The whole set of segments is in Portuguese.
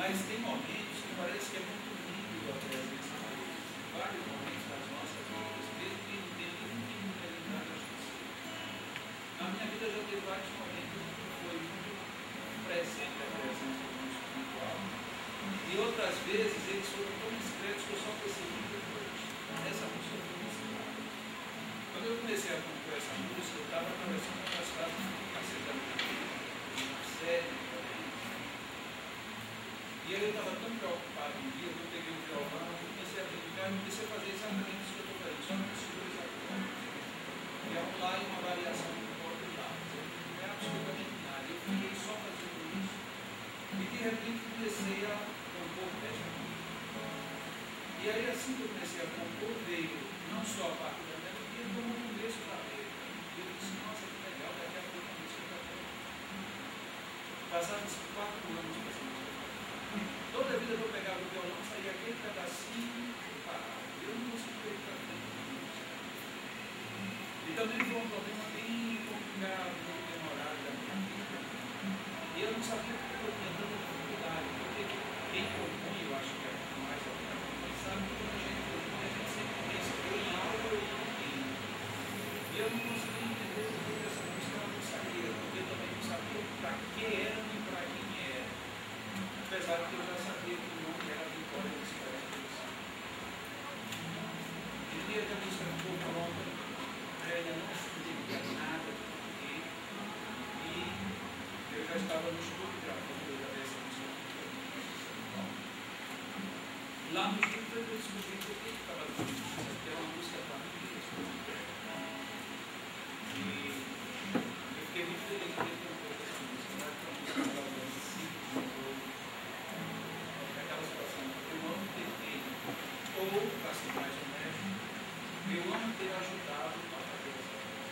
Mas tem momentos que parece que é muito límpido até às vezes, vários momentos das nossas vidas, mesmo que não tenha nenhum mínimo de realidade, acho que minha vida já teve vários momentos que foi muito presente a presença do mundo espiritual. E outras vezes eles foram tão discretos que eu só percebi depois. Essa música foi ensinada. Quando eu comecei a compor essa música, eu estava atravessando uma das casas de caceta uma série também. E aí eu estava tão preocupado um dia que eu peguei o violão e comecei a brincar e comecei a fazer exatamente isso que eu estou fazendo, só com esses dois acordes. E ao lá e uma variação do corpo lá. Não é absolutamente nada. Eu fiquei só fazendo isso. E de repente comecei a compor essa música. E aí assim que eu comecei a compor, veio não só a parte da melodia, como o começo da letra. E eu disse, nossa, que legal, daqui a pouco a música está pronta. Passaram-se 4 anos com essa música. Toda a vida que eu pegava o violão, saía aquele pedacinho e parava. Eu não conseguia ir para frente. E também foi um problema bem complicado, muito demorado da minha vida. E eu não sabia porque eu tinha tanta dificuldade, porque quem compõe, eu acho que é mais automaticamente, sabe que quando a gente compõe, a gente sempre pensa ou em algo ou em alguém. E eu não conseguia entender porque essa música ela não sabia, porque eu também não sabia para que era e para quem era. Apesar que eu já sabia que o nome era Vitória do Espírito Santo. E no dia que a música ficou pronta, ainda não entendia nada do porquê. E eu já estava no estúdio gravando, eu gravei essa música. Lá no estúdio eu descobri por que estava fazendo isso, porque era uma música para mim mesmo. E eu fiquei muito feliz de ter composto essa música, mas para a música estava dando 5 minutos. Aquela situação que eu amo ter feito, ou, para ser mais honesto, eu amo ter ajudado a fazer essa coisa.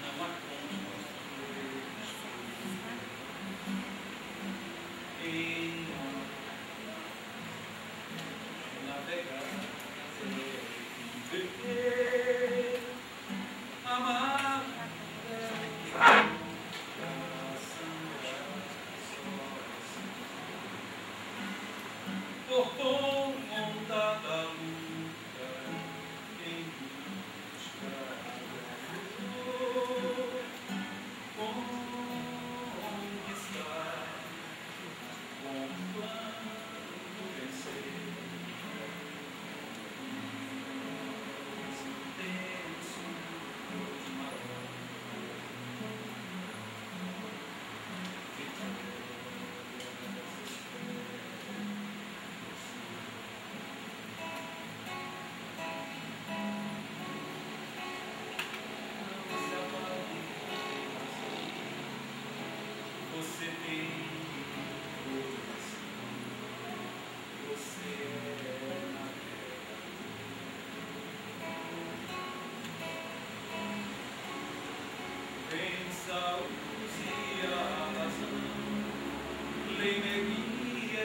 Não há como em navegar, viver, amar. Por conta da luta em busca conquistar, com plano vencer. Intenso de maior você tem coração, você é na terra. Pensa, use a razão, lei é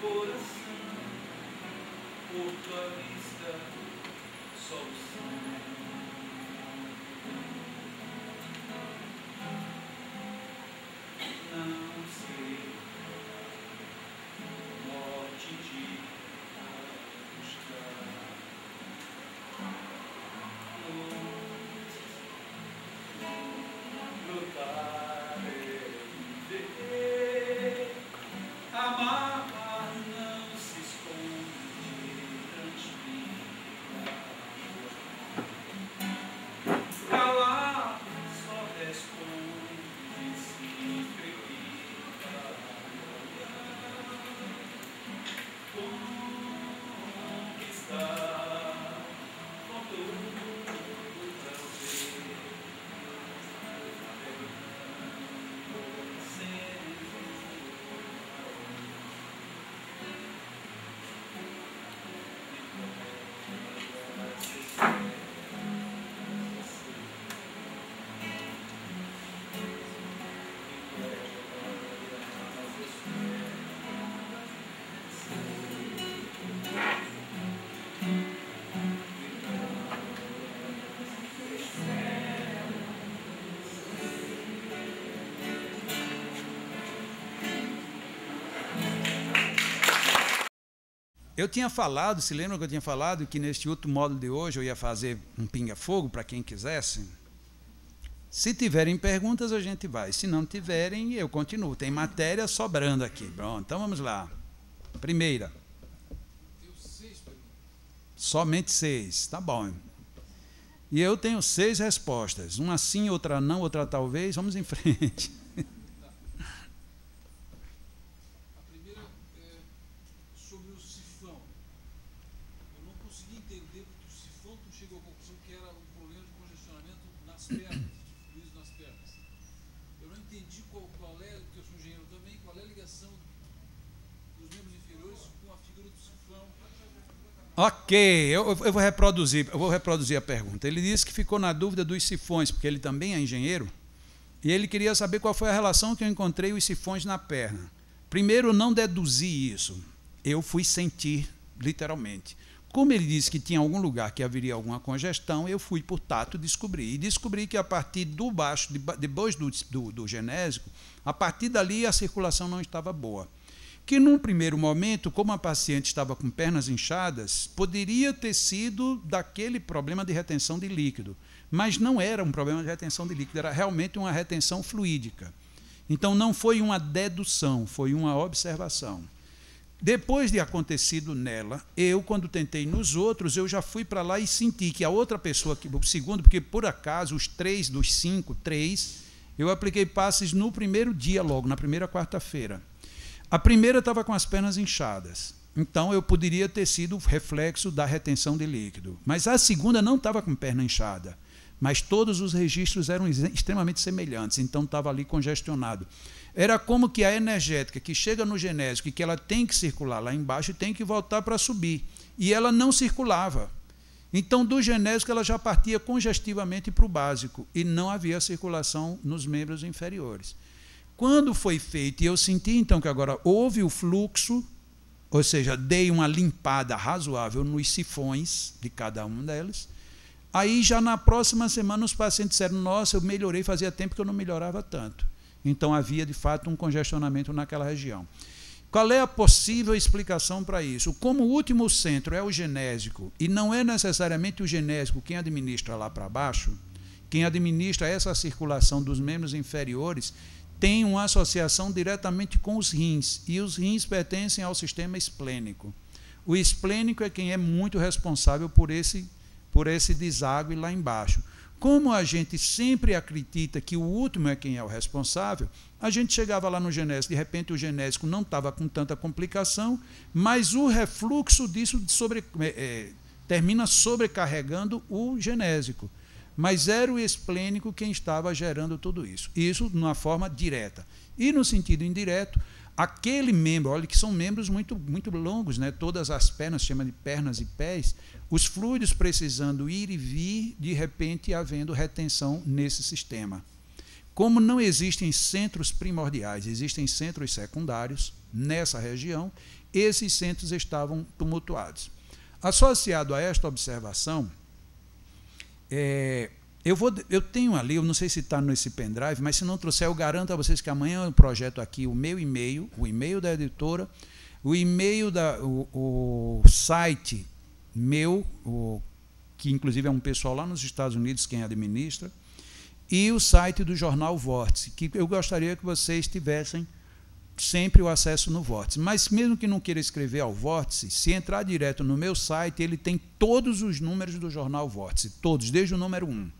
coração, por tua vista, solução. Não sei, morte de buscar, lutar e viver, amar não se esconde, transpira, calar só responde se acredita, conquistar com todo prazer, Eu tinha falado, se lembra que eu tinha falado que neste último módulo de hoje eu ia fazer um pinga-fogo para quem quisesse? Se tiverem perguntas, a gente vai. Se não tiverem, eu continuo. Tem matéria sobrando aqui. Pronto, então vamos lá. Primeira. Tenho 6 perguntas. Somente 6, tá bom. E eu tenho 6 respostas. Uma sim, outra não, outra talvez. Vamos em frente. A primeira é sobre o sifão. Eu não consegui entender porque o sifão tu chegou à conclusão que era um problema de congestionamento nas pernas, de fluidos nas pernas. Eu não entendi qual é, porque eu sou engenheiro também, qual é a ligação dos membros inferiores com a figura do sifão. Ok, eu vou reproduzir a pergunta. Ele disse que ficou na dúvida dos sifões, porque ele também é engenheiro, e ele queria saber qual foi a relação que eu encontrei os sifões na perna. Primeiro, eu não deduzi isso, eu fui sentir, literalmente. Como ele disse que tinha algum lugar que haveria alguma congestão, eu fui por tato descobrir. E descobri que a partir do baixo, depois do genésico, a partir dali a circulação não estava boa. Que num primeiro momento, como a paciente estava com pernas inchadas, poderia ter sido daquele problema de retenção de líquido, mas não era um problema de retenção de líquido, era realmente uma retenção fluídica. Então não foi uma dedução, foi uma observação. Depois de acontecido nela, eu, quando tentei nos outros, eu já fui para lá e senti que a outra pessoa, o segundo, porque por acaso os 3 dos 5, 3, eu apliquei passes no primeiro dia logo, na primeira quarta-feira. A primeira estava com as pernas inchadas, então eu poderia ter sido reflexo da retenção de líquido. Mas a segunda não estava com perna inchada, mas todos os registros eram extremamente semelhantes, então estava ali congestionado. Era como que a energética que chega no genésico e que ela tem que circular lá embaixo e tem que voltar para subir, e ela não circulava. Então, do genésico ela já partia congestivamente para o básico, e não havia circulação nos membros inferiores. Quando foi feito, e eu senti então que agora houve o fluxo, ou seja, dei uma limpada razoável nos sifões de cada um deles, aí já na próxima semana os pacientes disseram, nossa, eu melhorei, fazia tempo que eu não melhorava tanto. Então havia de fato um congestionamento naquela região. Qual é a possível explicação para isso? Como o último centro é o genésico, e não é necessariamente o genésico quem administra lá para baixo, quem administra essa circulação dos membros inferiores, tem uma associação diretamente com os rins, e os rins pertencem ao sistema esplênico. O esplênico é quem é muito responsável por esse deságue lá embaixo. Como a gente sempre acredita que o último é quem é o responsável, a gente chegava lá no genésico, de repente o genésico não estava com tanta complicação, mas o refluxo disso termina sobrecarregando o genésico. Mas era o esplênico quem estava gerando tudo isso. Isso de uma forma direta. E no sentido indireto, aquele membro, olha que são membros muito, muito longos, né? Todas as pernas, chama de pernas e pés, os fluidos precisando ir e vir, de repente havendo retenção nesse sistema. Como não existem centros primordiais, existem centros secundários nessa região, esses centros estavam tumultuados. Associado a esta observação, eu tenho ali, eu não sei se está nesse pendrive, mas se não trouxer, eu garanto a vocês que amanhã eu projeto aqui o meu e-mail, o e-mail da editora, o e-mail o site meu, que inclusive é um pessoal lá nos Estados Unidos quem administra, e o site do jornal Vórtice, que eu gostaria que vocês tivessem sempre o acesso no Vórtice. Mas mesmo que não queira escrever ao Vórtice, se entrar direto no meu site, ele tem todos os números do jornal Vórtice, todos, desde o número 1.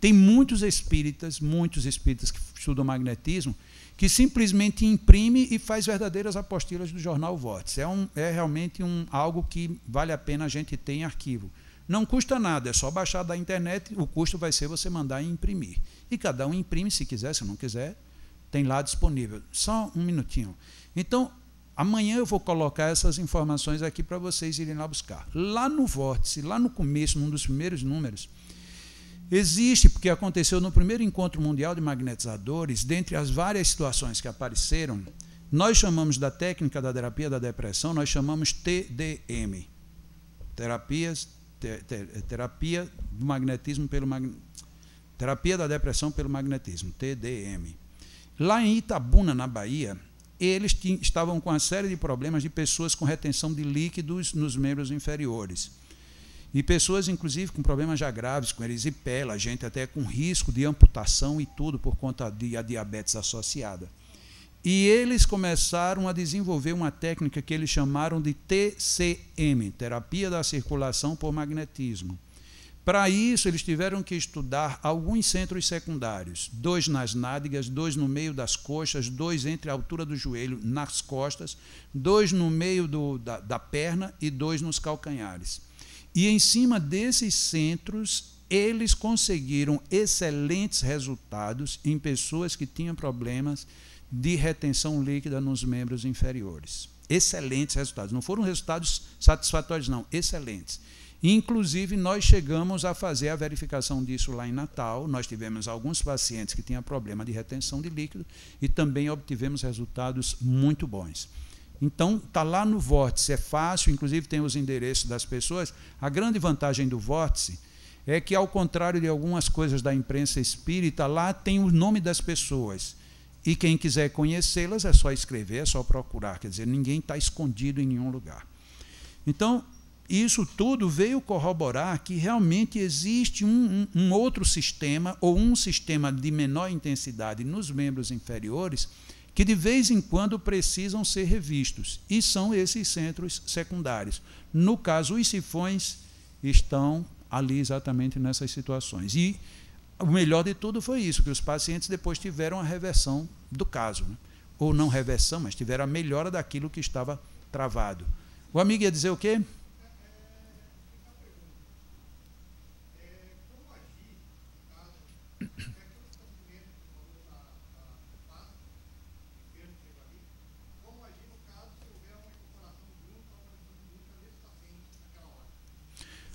Tem muitos espíritas que estudam magnetismo, que simplesmente imprime e faz verdadeiras apostilas do jornal Vórtice. É realmente algo que vale a pena a gente ter em arquivo. Não custa nada, é só baixar da internet, o custo vai ser você mandar e imprimir. E cada um imprime se quiser, se não quiser, tem lá disponível. Só um minutinho. Então, amanhã eu vou colocar essas informações aqui para vocês irem lá buscar. Lá no Vórtice, lá no começo, num dos primeiros números, existe, porque aconteceu no primeiro encontro mundial de magnetizadores, dentre as várias situações que apareceram, nós chamamos da técnica da terapia da depressão, nós chamamos TDM. Terapia do magnetismo terapia da depressão pelo magnetismo, TDM. Lá em Itabuna, na Bahia, eles estavam com uma série de problemas de pessoas com retenção de líquidos nos membros inferiores. E pessoas, inclusive, com problemas já graves, com erisipela, gente até com risco de amputação e tudo por conta da diabetes associada. E eles começaram a desenvolver uma técnica que eles chamaram de TCM, Terapia da Circulação por Magnetismo. Para isso, eles tiveram que estudar alguns centros secundários, 2 nas nádegas, 2 no meio das coxas, 2 entre a altura do joelho nas costas, 2 no meio da perna e 2 nos calcanhares. E em cima desses centros, eles conseguiram excelentes resultados em pessoas que tinham problemas de retenção líquida nos membros inferiores. Excelentes resultados. Não foram resultados satisfatórios, não, excelentes. Inclusive, nós chegamos a fazer a verificação disso lá em Natal. Nós tivemos alguns pacientes que tinham problema de retenção de líquido e também obtivemos resultados muito bons. Então, está lá no Vórtice, é fácil, inclusive tem os endereços das pessoas. A grande vantagem do Vórtice é que, ao contrário de algumas coisas da imprensa espírita, lá tem o nome das pessoas. E quem quiser conhecê-las é só escrever, é só procurar. Quer dizer, ninguém está escondido em nenhum lugar. Então, isso tudo veio corroborar que realmente existe um outro sistema, ou um sistema de menor intensidade nos membros inferiores, que de vez em quando precisam ser revistos, e são esses centros secundários. No caso, os sifões estão ali exatamente nessas situações. E o melhor de tudo foi isso, que os pacientes depois tiveram a reversão do caso, né? Ou não reversão, mas tiveram a melhora daquilo que estava travado. O amigo ia dizer o quê?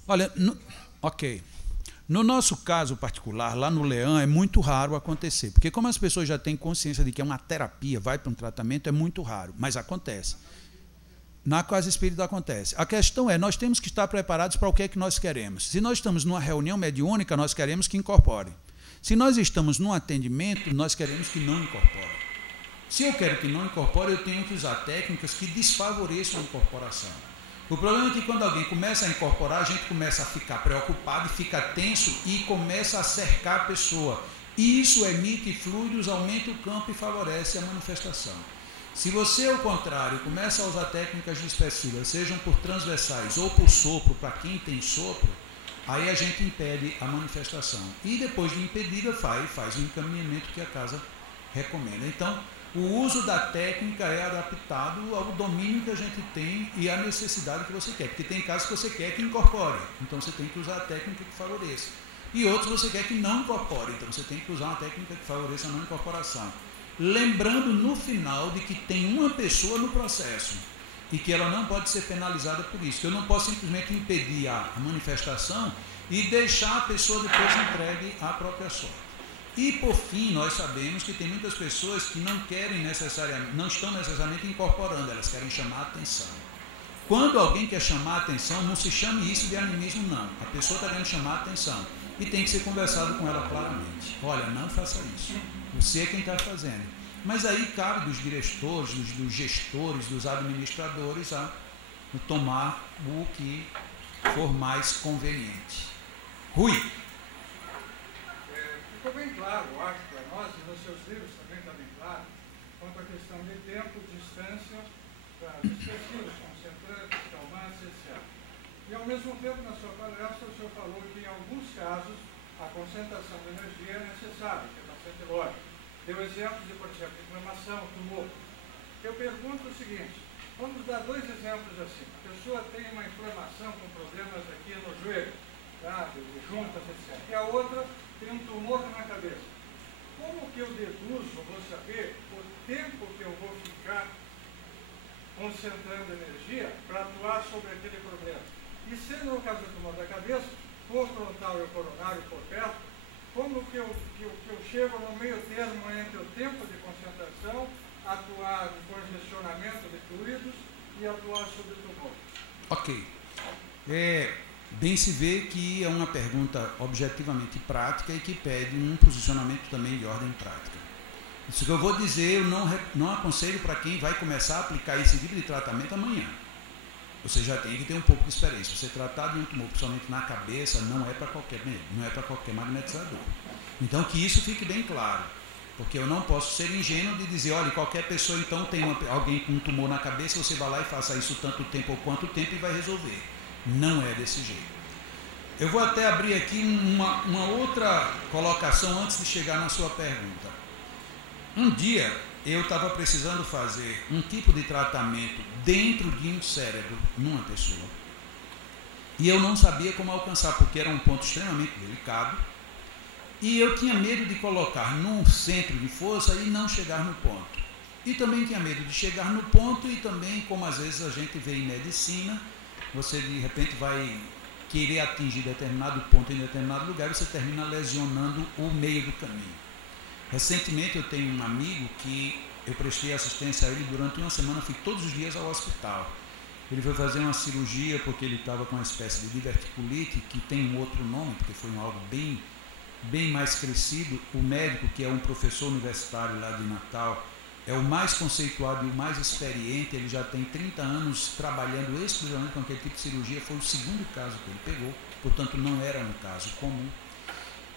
Olha, ok. No nosso caso particular, lá no Leão, é muito raro acontecer, porque como as pessoas já têm consciência de que é uma terapia, vai para um tratamento, é muito raro, mas acontece. Na casa espírita acontece. A questão é, nós temos que estar preparados para o que é que nós queremos. Se nós estamos numa reunião mediúnica, nós queremos que incorpore. Se nós estamos num atendimento, nós queremos que não incorpore. Se eu quero que não incorpore, eu tenho que usar técnicas que desfavoreçam a incorporação. O problema é que quando alguém começa a incorporar, a gente começa a ficar preocupado, fica tenso e começa a cercar a pessoa. E isso emite fluidos, aumenta o campo e favorece a manifestação. Se você, ao contrário, começa a usar técnicas dispersivas, sejam por transversais ou por sopro, para quem tem sopro, aí a gente impede a manifestação. E depois de impedida, faz o encaminhamento que a casa recomenda. Então, o uso da técnica é adaptado ao domínio que a gente tem e à necessidade que você quer. Porque tem casos que você quer que incorpore, então você tem que usar a técnica que favoreça. E outros você quer que não incorpore, então você tem que usar uma técnica que favoreça a não incorporação. Lembrando no final de que tem uma pessoa no processo e que ela não pode ser penalizada por isso. Que eu não posso simplesmente impedir a manifestação e deixar a pessoa depois entregue à própria sorte. E, por fim, nós sabemos que tem muitas pessoas que não estão necessariamente incorporando, elas querem chamar a atenção. Quando alguém quer chamar a atenção, não se chame isso de animismo, não. A pessoa está querendo chamar a atenção e tem que ser conversado com ela claramente. Olha, não faça isso. Você é quem está fazendo. Mas aí cabe dos diretores, dos gestores, dos administradores a tomar o que for mais conveniente. Rui. Ficou bem claro, eu acho, para nós, e nos seus livros também está bem claro, quanto à questão de tempo, distância, dispersivos, concentrantes, calmantes, etc. E, ao mesmo tempo, na sua palestra, o senhor falou que, em alguns casos, a concentração de energia é necessária, que é bastante lógico. Deu exemplos de, por exemplo, inflamação, tumor. Eu pergunto o seguinte, vamos dar 2 exemplos assim. A pessoa tem uma inflamação com problemas aqui no joelho, tá? De juntas, etc. E a outra tem um tumor na cabeça. Como que eu deduzo, vou saber, o tempo que eu vou ficar concentrando energia para atuar sobre aquele problema? E se no caso do tumor da cabeça, for frontal e o coronário por perto, como que eu chego no meio termo entre o tempo de concentração, atuar de congestionamento de fluidos e atuar sobre o tumor? Ok. Bem se vê que é uma pergunta objetivamente prática e que pede um posicionamento também de ordem prática. Isso que eu vou dizer, eu não aconselho para quem vai começar a aplicar esse tipo de tratamento amanhã. Você já tem que ter um pouco de experiência. Você tratar de um tumor, principalmente na cabeça, não é para qualquer médico, não é para qualquer magnetizador. Então, que isso fique bem claro. Porque eu não posso ser ingênuo de dizer, olha, qualquer pessoa então tem alguém com um tumor na cabeça, você vai lá e faça isso tanto tempo ou quanto tempo e vai resolver. Não é desse jeito. Eu vou até abrir aqui uma outra colocação antes de chegar na sua pergunta. Um dia eu estava precisando fazer um tipo de tratamento dentro de um cérebro numa pessoa. E eu não sabia como alcançar, porque era um ponto extremamente delicado. E eu tinha medo de colocar num centro de força e não chegar no ponto. E também tinha medo de chegar no ponto e também, como às vezes a gente vê em medicina, você de repente vai querer atingir determinado ponto em determinado lugar e você termina lesionando o meio do caminho. Recentemente eu tenho um amigo que eu prestei assistência a ele durante uma semana, fui todos os dias ao hospital. Ele foi fazer uma cirurgia porque ele estava com uma espécie de diverticulite, que tem um outro nome, porque foi algo bem mais crescido. O médico, que é um professor universitário lá de Natal, é o mais conceituado e o mais experiente, ele já tem 30 anos trabalhando exclusivamente com aquele tipo de cirurgia, foi o segundo caso que ele pegou, portanto não era um caso comum.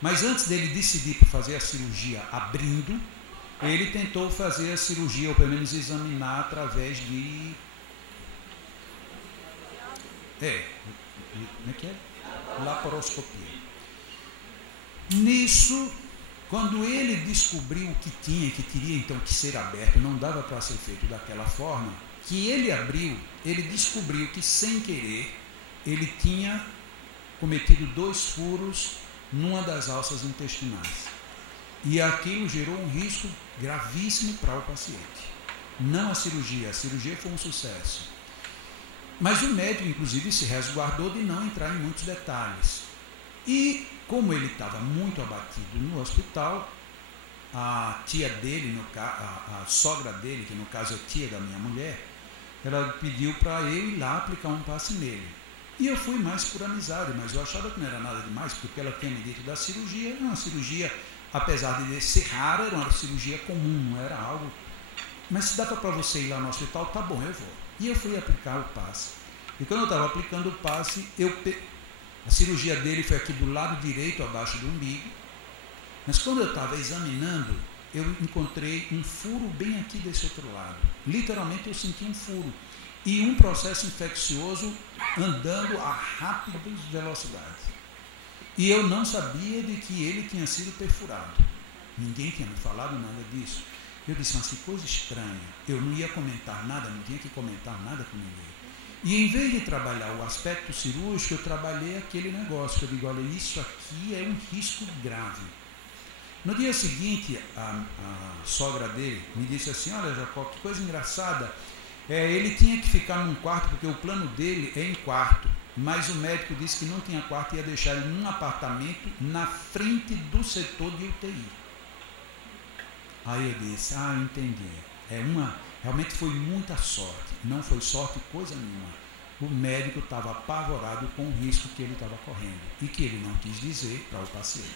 Mas antes dele decidir por fazer a cirurgia abrindo, ele tentou fazer a cirurgia, ou pelo menos examinar através de... como é que é? Laparoscopia. Nisso, quando ele descobriu o que teria então que ser aberto, não dava para ser feito daquela forma, que ele abriu, ele descobriu que sem querer, ele tinha cometido 2 furos numa das alças intestinais. E aquilo gerou um risco gravíssimo para o paciente. Não a cirurgia foi um sucesso. Mas o médico, inclusive, se resguardou de não entrar em muitos detalhes. E, como ele estava muito abatido no hospital, a tia dele, a sogra dele, que no caso é tia da minha mulher, ela pediu para eu ir lá aplicar um passe nele. E eu fui mais por amizade, mas eu achava que não era nada demais, porque ela tinha me dito da cirurgia, era uma cirurgia, apesar de ser rara, era uma cirurgia comum, não era algo... Mas se dava para você ir lá no hospital, tá bom, eu vou. E eu fui aplicar o passe. E quando eu estava aplicando o passe, a cirurgia dele foi aqui do lado direito, abaixo do umbigo. Mas quando eu estava examinando, eu encontrei um furo bem aqui desse outro lado. Literalmente eu senti um furo. E um processo infeccioso andando a rápidas velocidades. E eu não sabia de que ele tinha sido perfurado. Ninguém tinha me falado nada disso. Eu disse, mas que coisa estranha. Eu não ia comentar nada, não tinha que comentar nada com ninguém. E em vez de trabalhar o aspecto cirúrgico, eu trabalhei aquele negócio. Eu digo, olha, isso aqui é um risco grave. No dia seguinte, a sogra dele me disse assim, olha, Jacó, que coisa engraçada. Ele tinha que ficar num quarto, porque o plano dele é em quarto. Mas o médico disse que não tinha quarto e ia deixar ele num apartamento na frente do setor de UTI. Aí eu disse, eu entendi. Realmente foi muita sorte. Não foi sorte coisa nenhuma. O médico estava apavorado com o risco que ele estava correndo e que ele não quis dizer para o paciente.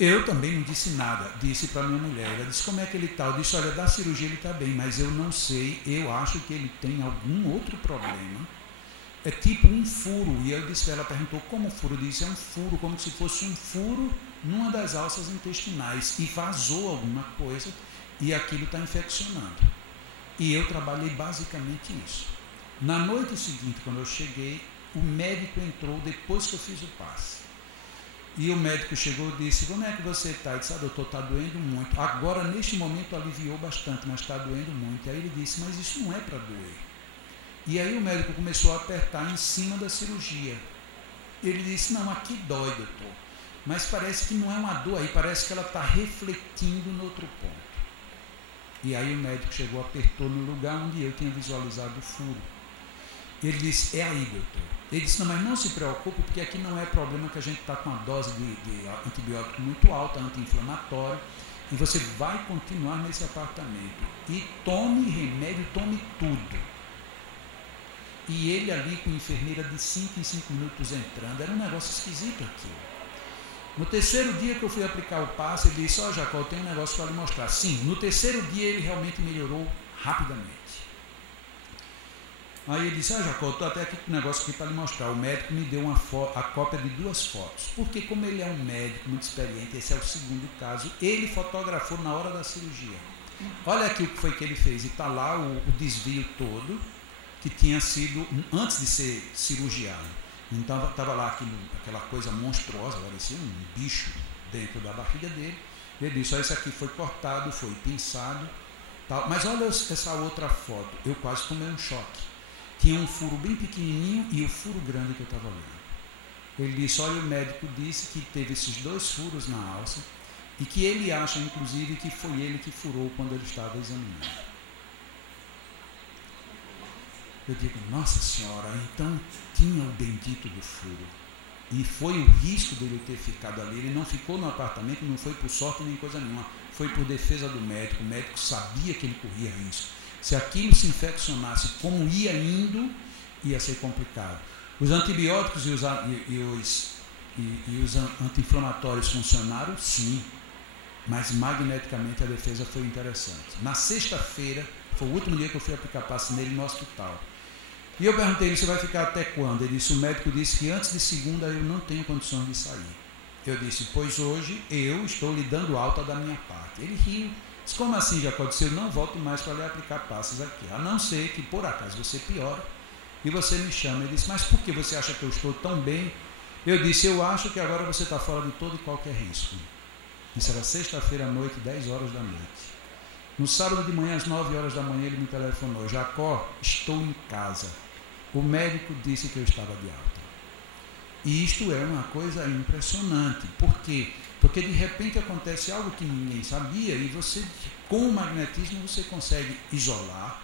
Eu também não disse nada, disse para minha mulher. Ela disse, como é que ele está? Eu disse, olha, da cirurgia ele está bem, mas eu não sei, eu acho que ele tem algum outro problema. É tipo um furo. E eu disse, ela perguntou, como furo? Eu disse, é um furo, como se fosse um furo numa das alças intestinais. E vazou alguma coisa e aquilo está infeccionando. E eu trabalhei basicamente isso. Na noite seguinte, quando eu cheguei, o médico entrou depois que eu fiz o passe. E o médico chegou e disse, como é que você está? Eu disse, doutor, está doendo muito. Agora, neste momento, aliviou bastante, mas está doendo muito. Aí ele disse, mas isso não é para doer. E aí o médico começou a apertar em cima da cirurgia. Ele disse, não, aqui dói, doutor. Mas parece que não é uma dor aí, parece que ela está refletindo no outro ponto. E aí o médico chegou, apertou no lugar onde eu tinha visualizado o furo. Ele disse, é aí, doutor. Ele disse, não, mas não se preocupe, porque aqui não é problema que a gente está com uma dose de antibiótico muito alta, anti-inflamatório, e você vai continuar nesse apartamento. E tome remédio, tome tudo. E ele ali com a enfermeira de 5 em 5 minutos entrando, era um negócio esquisito aquilo. No terceiro dia que eu fui aplicar o passe, ele disse, Jacó, eu tenho um negócio para lhe mostrar. Sim, no terceiro dia ele realmente melhorou rapidamente. Aí ele disse, Jacó, eu estou até aqui com um negócio aqui para lhe mostrar. O médico me deu a cópia de 2 fotos. Porque como ele é um médico muito experiente, esse é o segundo caso, ele fotografou na hora da cirurgia. Olha aqui o que foi que ele fez. E está lá o desvio todo, que tinha sido antes de ser cirurgiado. Então estava lá aquela coisa monstruosa, parecia um bicho dentro da barriga dele. Ele disse, isso aqui foi cortado, foi pinçado, tal. Mas olha essa outra foto, eu quase tomei um choque. Tinha um furo bem pequenininho e o furo grande que eu estava vendo. Ele disse, olha, o médico disse que teve esses 2 furos na alça e que ele acha, inclusive, que foi ele que furou quando ele estava examinando. Eu digo, nossa senhora, então tinha o bendito do furo. E foi o risco dele ter ficado ali. Ele não ficou no apartamento, não foi por sorte nem coisa nenhuma. Foi por defesa do médico. O médico sabia que ele corria risco. Se aquilo se infeccionasse como ia indo, ia ser complicado. Os antibióticos e os anti-inflamatórios funcionaram, sim. Mas magneticamente a defesa foi interessante. Na sexta-feira, foi o último dia que eu fui aplicar passe nele no hospital. E eu perguntei, você vai ficar até quando? Ele disse, o médico disse que antes de segunda eu não tenho condições de sair. Eu disse, pois hoje eu estou lhe dando alta da minha parte. Ele riu. Disse, como assim, Jacó? Disse, eu não volto mais para lhe aplicar passes aqui. A não ser que por acaso você piora e você me chama. Ele disse, mas por que você acha que eu estou tão bem? Eu disse, eu acho que agora você está fora de todo e qualquer risco. Isso era sexta-feira à noite, 10 horas da noite. No sábado de manhã, às 9 horas da manhã, ele me telefonou. Jacó, estou em casa. O médico disse que eu estava de alta. E isto é uma coisa impressionante. Por quê? Porque de repente acontece algo que ninguém sabia e você, com o magnetismo, você consegue isolar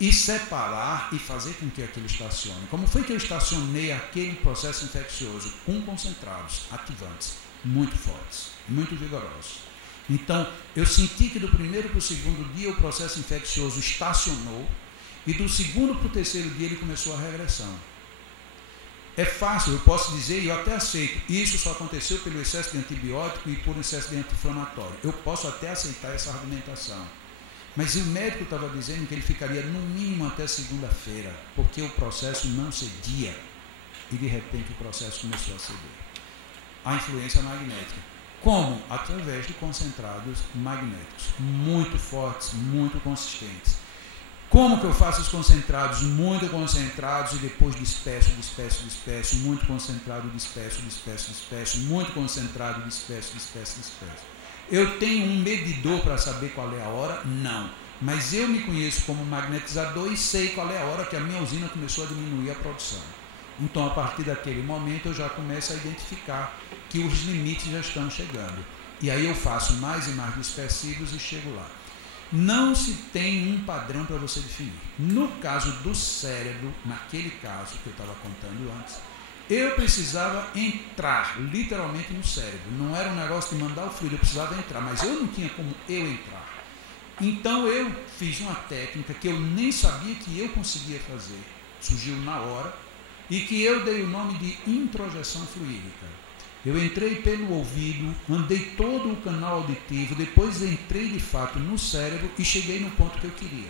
e separar e fazer com que aquilo estacione. Como foi que eu estacionei aquele processo infeccioso? Com concentrados, ativantes, muito fortes, muito vigorosos. Então, eu senti que do primeiro para o segundo dia o processo infeccioso estacionou e do segundo para o terceiro dia ele começou a regressão. É fácil, eu posso dizer, e eu até aceito, isso só aconteceu pelo excesso de antibiótico e por excesso de anti-inflamatório. Eu posso até aceitar essa argumentação. Mas o médico estava dizendo que ele ficaria no mínimo até segunda-feira, porque o processo não cedia. E de repente o processo começou a ceder. A influência magnética. Como? Através de concentrados magnéticos, muito fortes, muito consistentes. Como que eu faço os concentrados? Muito concentrados e depois despeço, muito concentrado, despeço, muito concentrado, despeço. Eu tenho um medidor para saber qual é a hora? Não. Mas eu me conheço como magnetizador e sei qual é a hora que a minha usina começou a diminuir a produção. Então, a partir daquele momento, eu já começo a identificar que os limites já estão chegando. E aí eu faço mais e mais dispersivos e chego lá. Não se tem um padrão para você definir. No caso do cérebro, naquele caso que eu estava contando antes, eu precisava entrar literalmente no cérebro. Não era um negócio de mandar o fluido, eu precisava entrar, mas eu não tinha como eu entrar. Então eu fiz uma técnica que eu nem sabia que eu conseguia fazer. Surgiu na hora e que eu dei o nome de introjeção fluídica. Eu entrei pelo ouvido, andei todo o canal auditivo, depois entrei de fato no cérebro e cheguei no ponto que eu queria.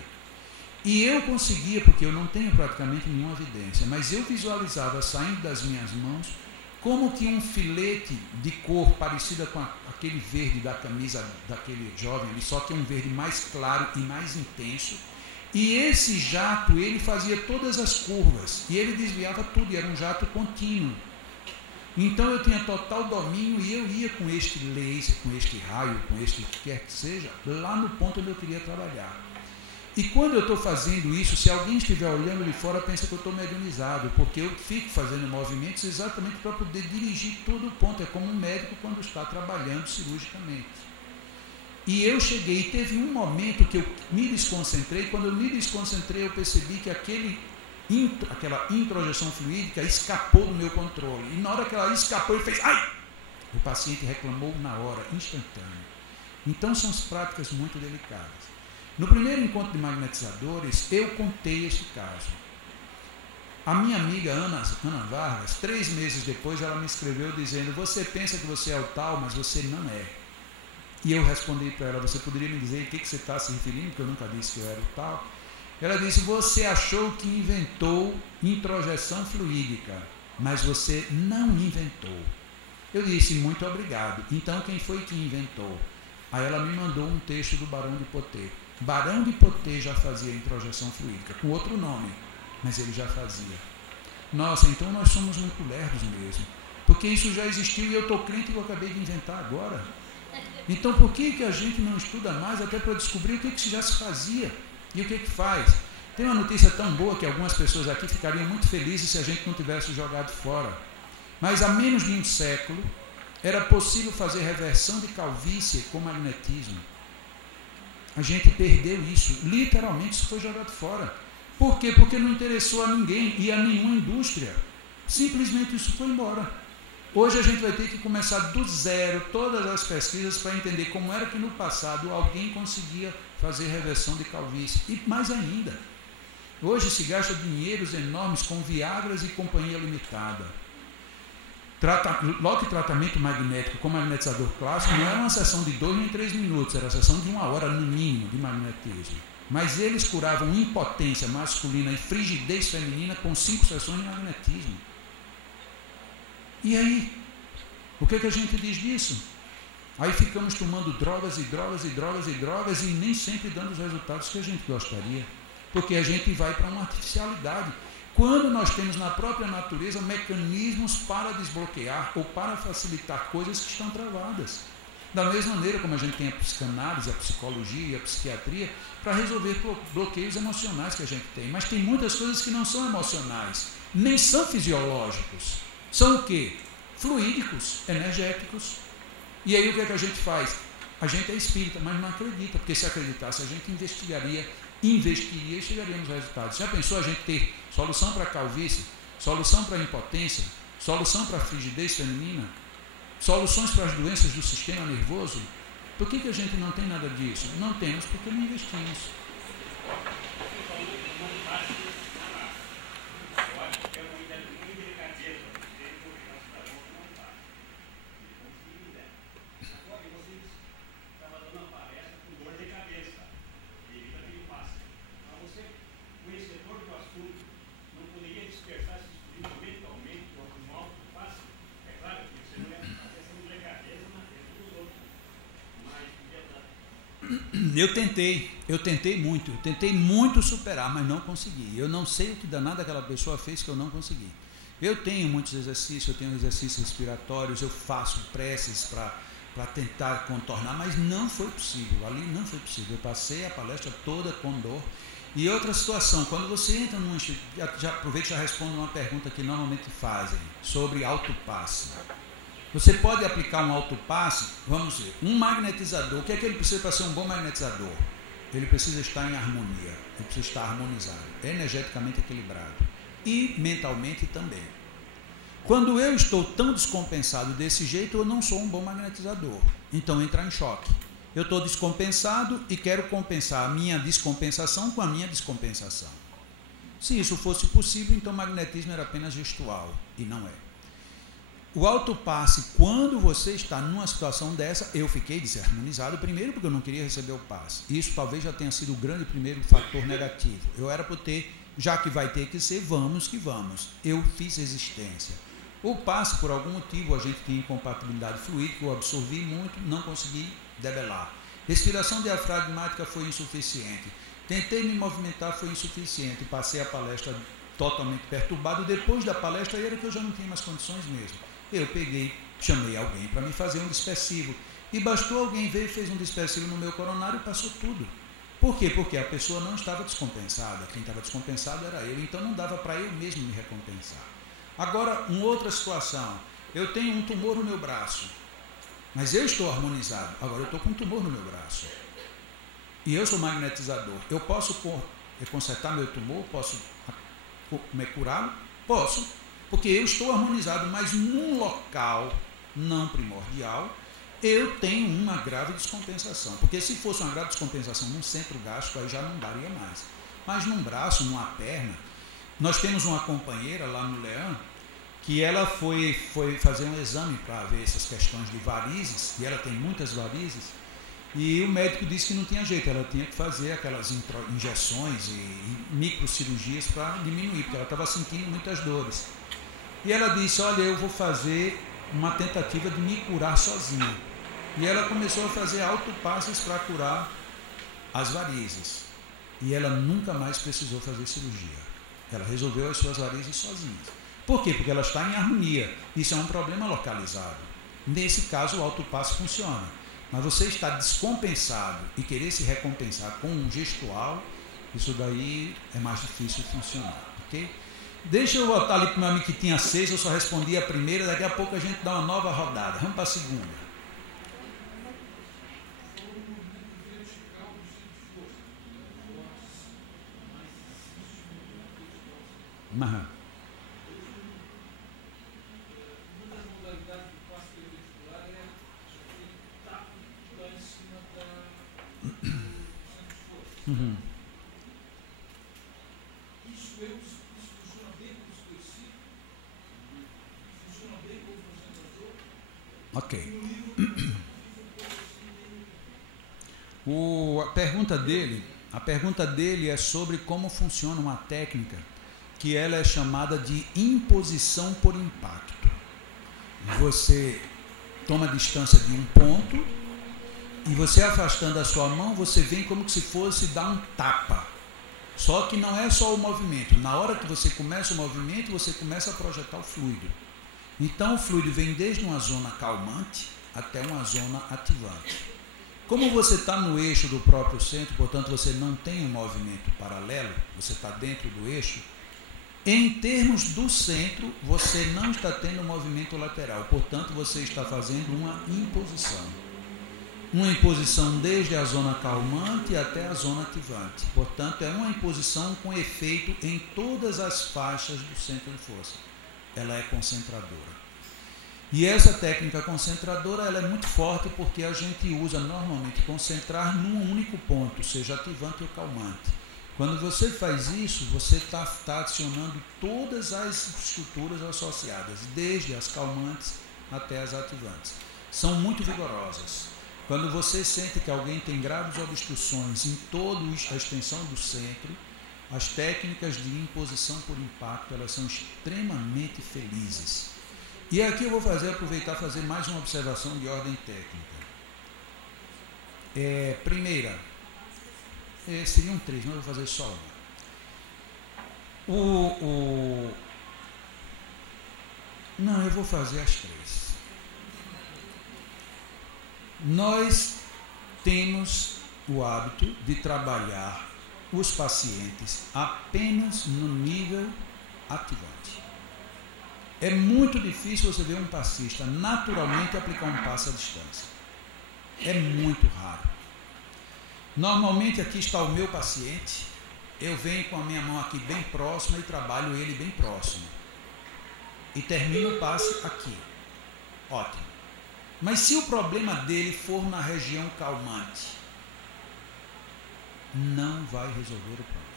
E eu conseguia, porque eu não tenho praticamente nenhuma evidência, mas eu visualizava saindo das minhas mãos como que um filete de cor parecida com aquele verde da camisa daquele jovem ali, só que um verde mais claro e mais intenso. E esse jato, ele fazia todas as curvas e ele desviava tudo, e era um jato contínuo. Então eu tinha total domínio e eu ia com este laser, com este raio, com este que quer que seja, lá no ponto onde eu queria trabalhar. E quando eu estou fazendo isso, se alguém estiver olhando de fora, pensa que eu estou mediunizado, porque eu fico fazendo movimentos exatamente para poder dirigir todo o ponto. É como um médico quando está trabalhando cirurgicamente. E eu cheguei, e teve um momento que eu me desconcentrei. Quando eu me desconcentrei, eu percebi que aquela introjeção fluídica escapou do meu controle. E na hora que ela escapou, ele fez ai! O paciente reclamou na hora, instantâneo. Então são práticas muito delicadas. No primeiro encontro de magnetizadores, eu contei este caso. A minha amiga Ana Vargas, 3 meses depois, ela me escreveu dizendo: você pensa que você é o tal, mas você não é. E eu respondi para ela: você poderia me dizer o que você está se referindo, porque eu nunca disse que eu era o tal. Ela disse: você achou que inventou introjeção fluídica, mas você não inventou. Eu disse: muito obrigado. Então quem foi que inventou? Aí ela me mandou um texto do Barão de Potê. Barão de Potê já fazia introjeção fluídica, com outro nome, mas ele já fazia. Nossa, então nós somos muito lerdos mesmo, porque isso já existiu e eu estou crente que eu acabei de inventar agora. Então por que a gente não estuda mais até para descobrir o que já se fazia e o que faz? Tem uma notícia tão boa que algumas pessoas aqui ficariam muito felizes se a gente não tivesse jogado fora. Mas há menos de um século era possível fazer reversão de calvície com magnetismo. A gente perdeu isso, literalmente isso foi jogado fora. Por quê? Porque não interessou a ninguém e a nenhuma indústria. Simplesmente isso foi embora. Hoje a gente vai ter que começar do zero todas as pesquisas para entender como era que no passado alguém conseguia fazer reversão de calvície. E mais ainda, hoje se gasta dinheiros enormes com Viagras e companhia limitada. Logo que tratamento magnético com magnetizador clássico não era uma sessão de 2 nem 3 minutos, era uma sessão de 1 hora no mínimo de magnetismo. Mas eles curavam impotência masculina e frigidez feminina com 5 sessões de magnetismo. E aí? O que a gente diz disso? Aí ficamos tomando drogas e drogas e drogas e drogas e nem sempre dando os resultados que a gente gostaria. Porque a gente vai para uma artificialidade. Quando nós temos na própria natureza mecanismos para desbloquear ou para facilitar coisas que estão travadas. Da mesma maneira como a gente tem a psicanálise, a psicologia e a psiquiatria para resolver bloqueios emocionais que a gente tem. Mas tem muitas coisas que não são emocionais, nem são fisiológicos. São o quê? Fluídicos, energéticos. E aí o que a gente faz? A gente é espírita, mas não acredita, porque se acreditasse a gente investigaria e chegaríamos a resultados. Já pensou a gente ter solução para calvície, solução para impotência, solução para frigidez feminina, soluções para as doenças do sistema nervoso? Por que a gente não tem nada disso? Não temos porque não investimos. Eu tentei muito superar, mas não consegui. Eu não sei o que danado aquela pessoa fez que eu não consegui. Eu tenho muitos exercícios, eu tenho exercícios respiratórios, eu faço preces para tentar contornar, mas não foi possível, ali não foi possível. Eu passei a palestra toda com dor. E outra situação, quando você entra num instituto, já aproveito e já respondo uma pergunta que normalmente fazem, sobre autopasse. Você pode aplicar um autopasse, vamos ver, um magnetizador. O que é que ele precisa para ser um bom magnetizador? Ele precisa estar em harmonia, ele precisa estar harmonizado, energeticamente equilibrado e mentalmente também. Quando eu estou tão descompensado desse jeito, eu não sou um bom magnetizador, então entra em choque. Eu estou descompensado e quero compensar a minha descompensação com a minha descompensação. Se isso fosse possível, então o magnetismo era apenas gestual, e não é. O autopasse, quando você está numa situação dessa, eu fiquei desarmonizado, primeiro porque eu não queria receber o passe. Isso talvez já tenha sido o grande primeiro fator negativo. Eu era por ter, já que vai ter que ser, vamos que vamos. Eu fiz resistência. O passe, por algum motivo, a gente tinha incompatibilidade fluídica, eu absorvi muito, não consegui debelar. Respiração diafragmática foi insuficiente. Tentei me movimentar, foi insuficiente. Passei a palestra totalmente perturbado. Depois da palestra, era que eu já não tinha mais condições mesmo. Eu peguei, chamei alguém para me fazer um dispersivo. E bastou alguém ver e fez um dispersivo no meu coronário e passou tudo. Por quê? Porque a pessoa não estava descompensada. Quem estava descompensado era eu. Então não dava para eu mesmo me recompensar. Agora, uma outra situação. Eu tenho um tumor no meu braço. Mas eu estou harmonizado. Agora eu estou com um tumor no meu braço. E eu sou magnetizador. Eu posso consertar meu tumor? Posso curá-lo? Posso. Porque eu estou harmonizado, mas num local não primordial, eu tenho uma grave descompensação. Porque se fosse uma grave descompensação num centro gástrico, aí já não daria mais. Mas num braço, numa perna, Nós temos uma companheira lá no Leão que ela foi fazer um exame para ver essas questões de varizes, e ela tem muitas varizes, e o médico disse que não tinha jeito, ela tinha que fazer aquelas injeções e microcirurgias para diminuir, porque ela estava sentindo muitas dores. E ela disse, olha, eu vou fazer uma tentativa de me curar sozinha. E ela começou a fazer autopasses para curar as varizes. E ela nunca mais precisou fazer cirurgia. Ela resolveu as suas varizes sozinha. Por quê? Porque ela está em harmonia. Isso é um problema localizado. Nesse caso, o autopasse funciona. Mas você está descompensado e querer se recompensar com um gestual, isso daí é mais difícil de funcionar. Ok? Deixa eu voltar ali para o meu amigo que tinha 6, eu só respondi a primeira, daqui a pouco a gente dá uma nova rodada. Vamos para a segunda. Uhum. Uhum. Isso funciona bem como específico, funciona bem como concentrador. A pergunta dele é sobre como funciona uma técnica que ela é chamada de imposição por impacto. Você toma distância de um ponto e você afastando a sua mão, você vem como se fosse dar um tapa. Só que não é só o movimento. Na hora que você começa o movimento, você começa a projetar o fluido. Então o fluido vem desde uma zona calmante até uma zona ativante. Como você está no eixo do próprio centro, portanto você não tem um movimento paralelo, você está dentro do eixo, em termos do centro, você não está tendo um movimento lateral, portanto você está fazendo uma imposição. Uma imposição desde a zona calmante até a zona ativante. Portanto, é uma imposição com efeito em todas as faixas do centro de força. Ela é concentradora. E essa técnica concentradora ela é muito forte porque a gente usa normalmente concentrar num único ponto, seja ativante ou calmante. Quando você faz isso, você está acionando todas as estruturas associadas, desde as calmantes até as ativantes. São muito vigorosas. Quando você sente que alguém tem graves obstruções em toda a extensão do centro, as técnicas de imposição por impacto elas são extremamente felizes. E aqui eu vou aproveitar e fazer mais uma observação de ordem técnica. Primeira, seriam 3, mas eu vou fazer só uma. Não, eu vou fazer as 3. Nós temos o hábito de trabalhar os pacientes apenas no nível ativante. É muito difícil você ver um passista naturalmente aplicar um passe à distância. É muito raro. Normalmente aqui está o meu paciente, eu venho com a minha mão aqui bem próxima e trabalho ele bem próximo. E termino o passe aqui. Ótimo. Mas se o problema dele for na região calmante, não vai resolver o problema.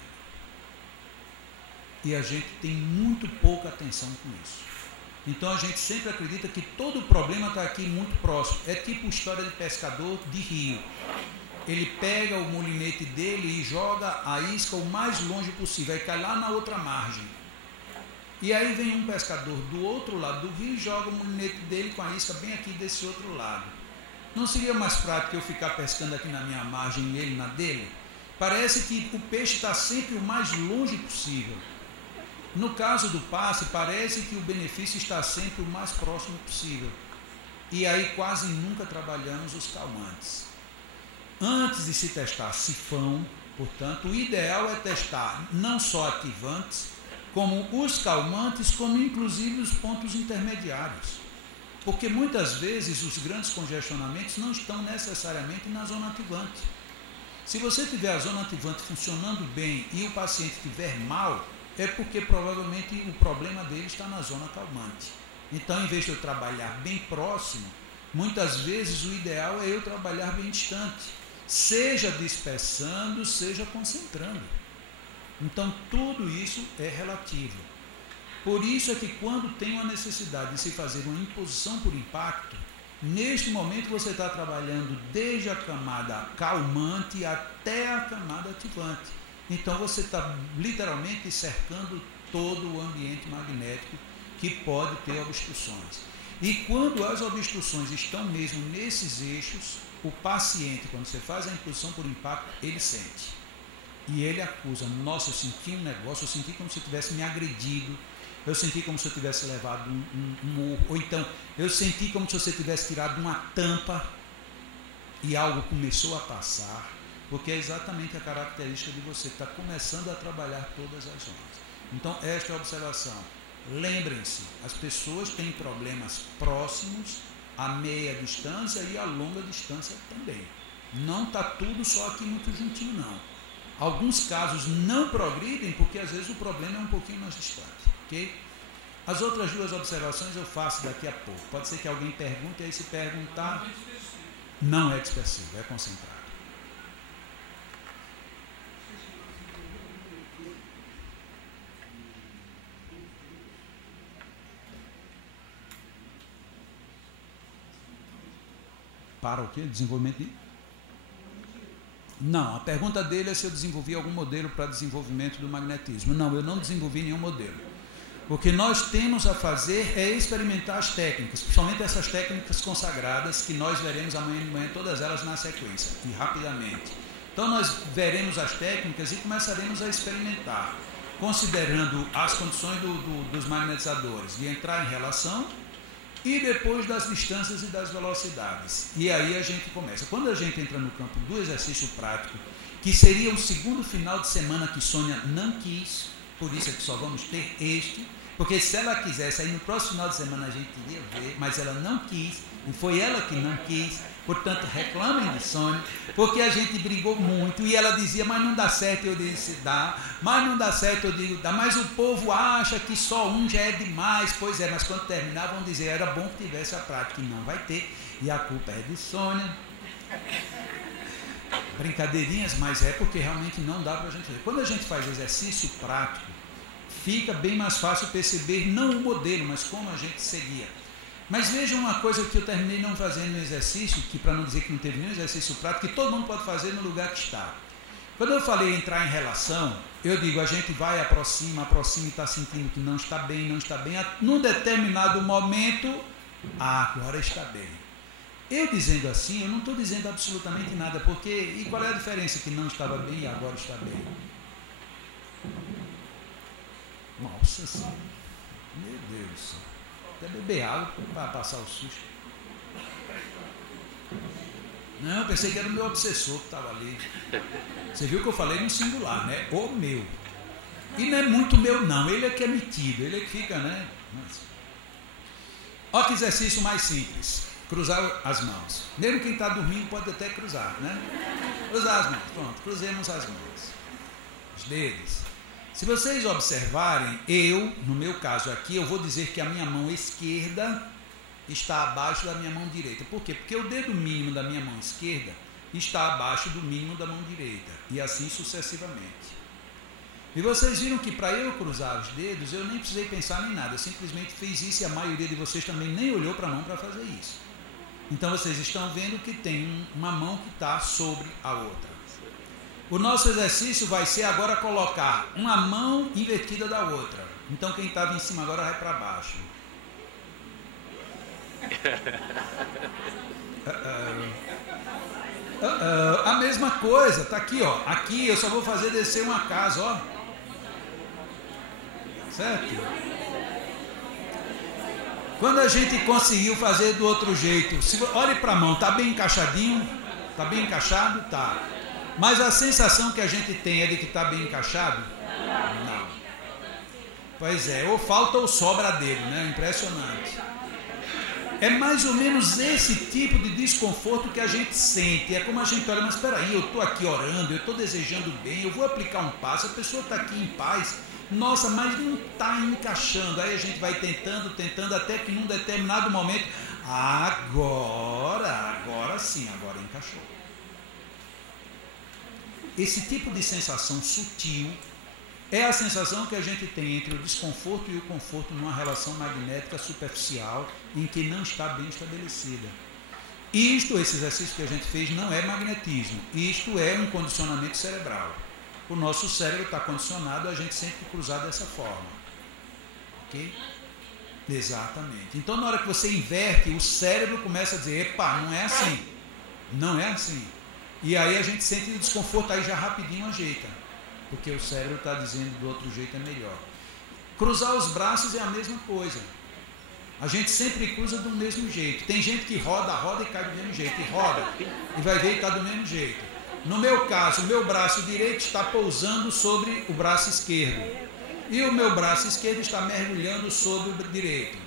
E a gente tem muito pouca atenção com isso. Então a gente sempre acredita que todo o problema está aqui muito próximo. É tipo história de pescador de rio. Ele pega o molinete dele e joga a isca o mais longe possível, aí cai lá na outra margem. E aí vem um pescador do outro lado do rio e joga o molinete dele com a isca bem aqui desse outro lado. Não seria mais prático eu ficar pescando aqui na minha margem e ele na dele? Parece que o peixe está sempre o mais longe possível. No caso do passe, parece que o benefício está sempre o mais próximo possível. E aí quase nunca trabalhamos os calmantes. Antes de se testar sifão, portanto, o ideal é testar não só ativantes, como os calmantes, como inclusive os pontos intermediários. Porque muitas vezes os grandes congestionamentos não estão necessariamente na zona ativante. Se você tiver a zona ativante funcionando bem e o paciente estiver mal, é porque provavelmente o problema dele está na zona calmante. Então, em vez de eu trabalhar bem próximo, muitas vezes o ideal é eu trabalhar bem distante, seja dispersando, seja concentrando. Então, tudo isso é relativo. Por isso é que quando tem uma necessidade de se fazer uma imposição por impacto, neste momento você está trabalhando desde a camada calmante até a camada ativante. Então você está literalmente cercando todo o ambiente magnético que pode ter obstruções. E quando as obstruções estão mesmo nesses eixos, o paciente, quando você faz a imposição por impacto, ele sente. E ele acusa: nossa, eu senti um negócio, eu senti como se eu tivesse me agredido, eu senti como se eu tivesse levado um murro, ou então eu senti como se você tivesse tirado uma tampa e algo começou a passar, porque é exatamente a característica de você que está começando a trabalhar todas as zonas. Então, esta é a observação. Lembrem-se, as pessoas têm problemas próximos, a meia distância e a longa distância também. Não está tudo só aqui muito juntinho, não. Alguns casos não progridem porque às vezes o problema é um pouquinho mais distante. Okay? As outras duas observações eu faço daqui a pouco. Pode ser que alguém pergunte, e aí se perguntar, não é dispersivo, é concentrado. Para o quê? Desenvolvimento de... Não, a pergunta dele é se eu desenvolvi algum modelo para desenvolvimento do magnetismo. Não, eu não desenvolvi nenhum modelo. O que nós temos a fazer é experimentar as técnicas, principalmente essas técnicas consagradas, que nós veremos amanhã de manhã, todas elas na sequência, e rapidamente. Então nós veremos as técnicas e começaremos a experimentar, considerando as condições dos magnetizadores, de entrar em relação, e depois das distâncias e das velocidades. E aí a gente começa. Quando a gente entra no campo do exercício prático, que seria o segundo final de semana que Sônia não quis, por isso é que só vamos ter este, porque se ela quisesse, aí no próximo final de semana a gente iria ver, mas ela não quis, e foi ela que não quis, portanto reclamem de Sônia, porque a gente brigou muito, e ela dizia, mas não dá certo, eu disse, dá, mas não dá certo, eu digo, dá, mas o povo acha que só um já é demais, pois é, mas quando terminar vão dizer, era bom que tivesse a prática, e não vai ter, e a culpa é de Sônia. Brincadeirinhas, mas é porque realmente não dá para a gente ver. Quando a gente faz exercício prático, fica bem mais fácil perceber não o modelo, mas como a gente seguia. Mas vejam uma coisa que eu terminei não fazendo no exercício, que para não dizer que não teve nenhum exercício prático, que todo mundo pode fazer no lugar que está. Quando eu falei entrar em relação, eu digo, a gente vai, aproxima e está sentindo que não está bem, num determinado momento, agora está bem. Eu dizendo assim, eu não estou dizendo absolutamente nada, porque, e qual é a diferença que não estava bem e agora está bem? Nossa Senhora, meu Deus do céu, até beber água para passar o susto. Não, eu pensei que era o meu obsessor que estava ali. Você viu que eu falei no singular, né? O meu. E não é muito meu não, ele é que é metido, ele é que fica, né? Olha que exercício mais simples. Cruzar as mãos. Mesmo quem está dormindo pode até cruzar, né? Cruzar as mãos. Pronto, cruzemos as mãos. Os dedos. Se vocês observarem, no meu caso aqui, eu vou dizer que a minha mão esquerda está abaixo da minha mão direita. Por quê? Porque o dedo mínimo da minha mão esquerda está abaixo do mínimo da mão direita. E assim sucessivamente. E vocês viram que para eu cruzar os dedos, eu nem precisei pensar nem nada. Eu simplesmente fiz isso e a maioria de vocês também nem olhou para a mão para fazer isso. Então vocês estão vendo que tem uma mão que está sobre a outra. O nosso exercício vai ser agora colocar uma mão invertida da outra. Então quem estava em cima agora vai para baixo. A mesma coisa, está aqui, ó. Aqui eu só vou fazer descer uma casa, ó. Certo? Quando a gente conseguiu fazer do outro jeito, olhe para a mão, está bem encaixadinho? Está bem encaixado? Tá. Mas a sensação que a gente tem é de que está bem encaixado? Não. Pois é, ou falta ou sobra dele, né? Impressionante. É mais ou menos esse tipo de desconforto que a gente sente. É como a gente olha, mas espera aí, eu estou aqui orando, eu estou desejando bem, eu vou aplicar um passo, a pessoa está aqui em paz. Nossa, mas não está encaixando. Aí a gente vai tentando, até que num determinado momento, agora sim, agora encaixou. Esse tipo de sensação sutil É a sensação que a gente tem entre o desconforto e o conforto numa relação magnética superficial em que não está bem estabelecida. Isto, esse exercício que a gente fez, não é magnetismo. Isto é um condicionamento cerebral. O nosso cérebro está condicionado a gente sempre cruzar dessa forma. Ok? Exatamente. Então, na hora que você inverte, o cérebro começa a dizer, epa, não é assim. Não é assim. E aí a gente sente desconforto, aí já rapidinho ajeita. Porque o cérebro está dizendo do outro jeito é melhor. Cruzar os braços é a mesma coisa. A gente sempre cruza do mesmo jeito. Tem gente que roda e cai do mesmo jeito. E roda e vai ver e está do mesmo jeito. No meu caso, o meu braço direito está pousando sobre o braço esquerdo. E o meu braço esquerdo está mergulhando sobre o direito.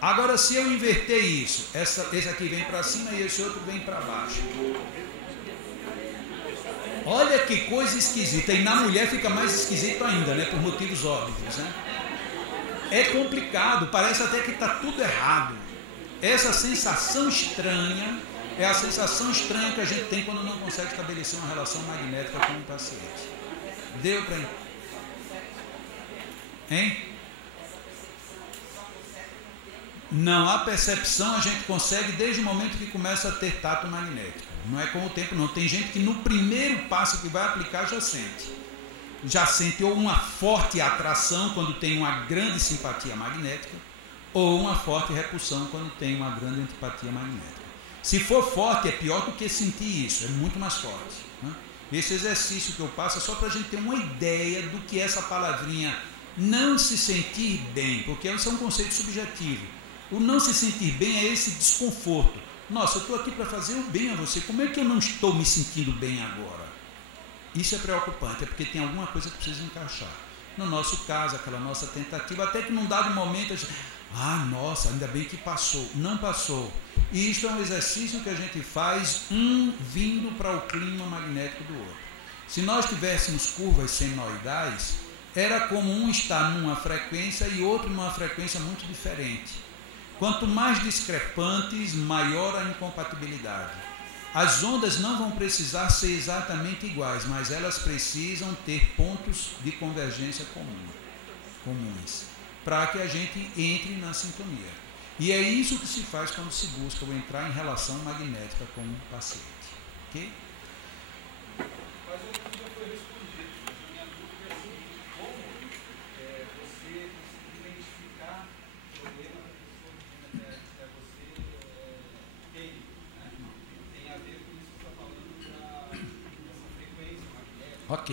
Agora, se eu inverter isso, esse aqui vem para cima e esse outro vem para baixo. Olha que coisa esquisita. E na mulher fica mais esquisito ainda, né? Por motivos óbvios, né? É complicado, parece até que está tudo errado. Essa sensação estranha é a sensação estranha que a gente tem quando não consegue estabelecer uma relação magnética com o paciente. Deu para... Hein? Não, a percepção a gente consegue desde o momento que começa a ter tato magnético. Não é com o tempo, não. Tem gente que no primeiro passo que vai aplicar já sente. Já sente ou uma forte atração quando tem uma grande simpatia magnética, ou uma forte repulsão quando tem uma grande antipatia magnética. Se for forte, é pior do que sentir isso, é muito mais forte. Né? Esse exercício que eu passo é só para a gente ter uma ideia do que essa palavrinha não se sentir bem, porque isso é um conceito subjetivo. O não se sentir bem é esse desconforto. Nossa, eu estou aqui para fazer o bem a você, como é que eu não estou me sentindo bem agora? Isso é preocupante, é porque tem alguma coisa que precisa encaixar. No nosso caso, aquela nossa tentativa, até que num dado momento a gente, nossa, ainda bem que passou. Não passou. E isto é um exercício que a gente faz, vindo para o clima magnético do outro. Se nós tivéssemos curvas senoidais, era como um estar numa frequência e outro numa frequência muito diferente. Quanto mais discrepantes, maior a incompatibilidade. As ondas não vão precisar ser exatamente iguais, mas elas precisam ter pontos de convergência comuns, para que a gente entre na sintonia. E é isso que se faz quando se busca entrar em relação magnética com o paciente. Ok? Mas eu já foi respondido. A minha dúvida é assim, como você identificar o problema que você tem, né? Tem a ver com isso que você está falando dessa frequência magnética. Ok.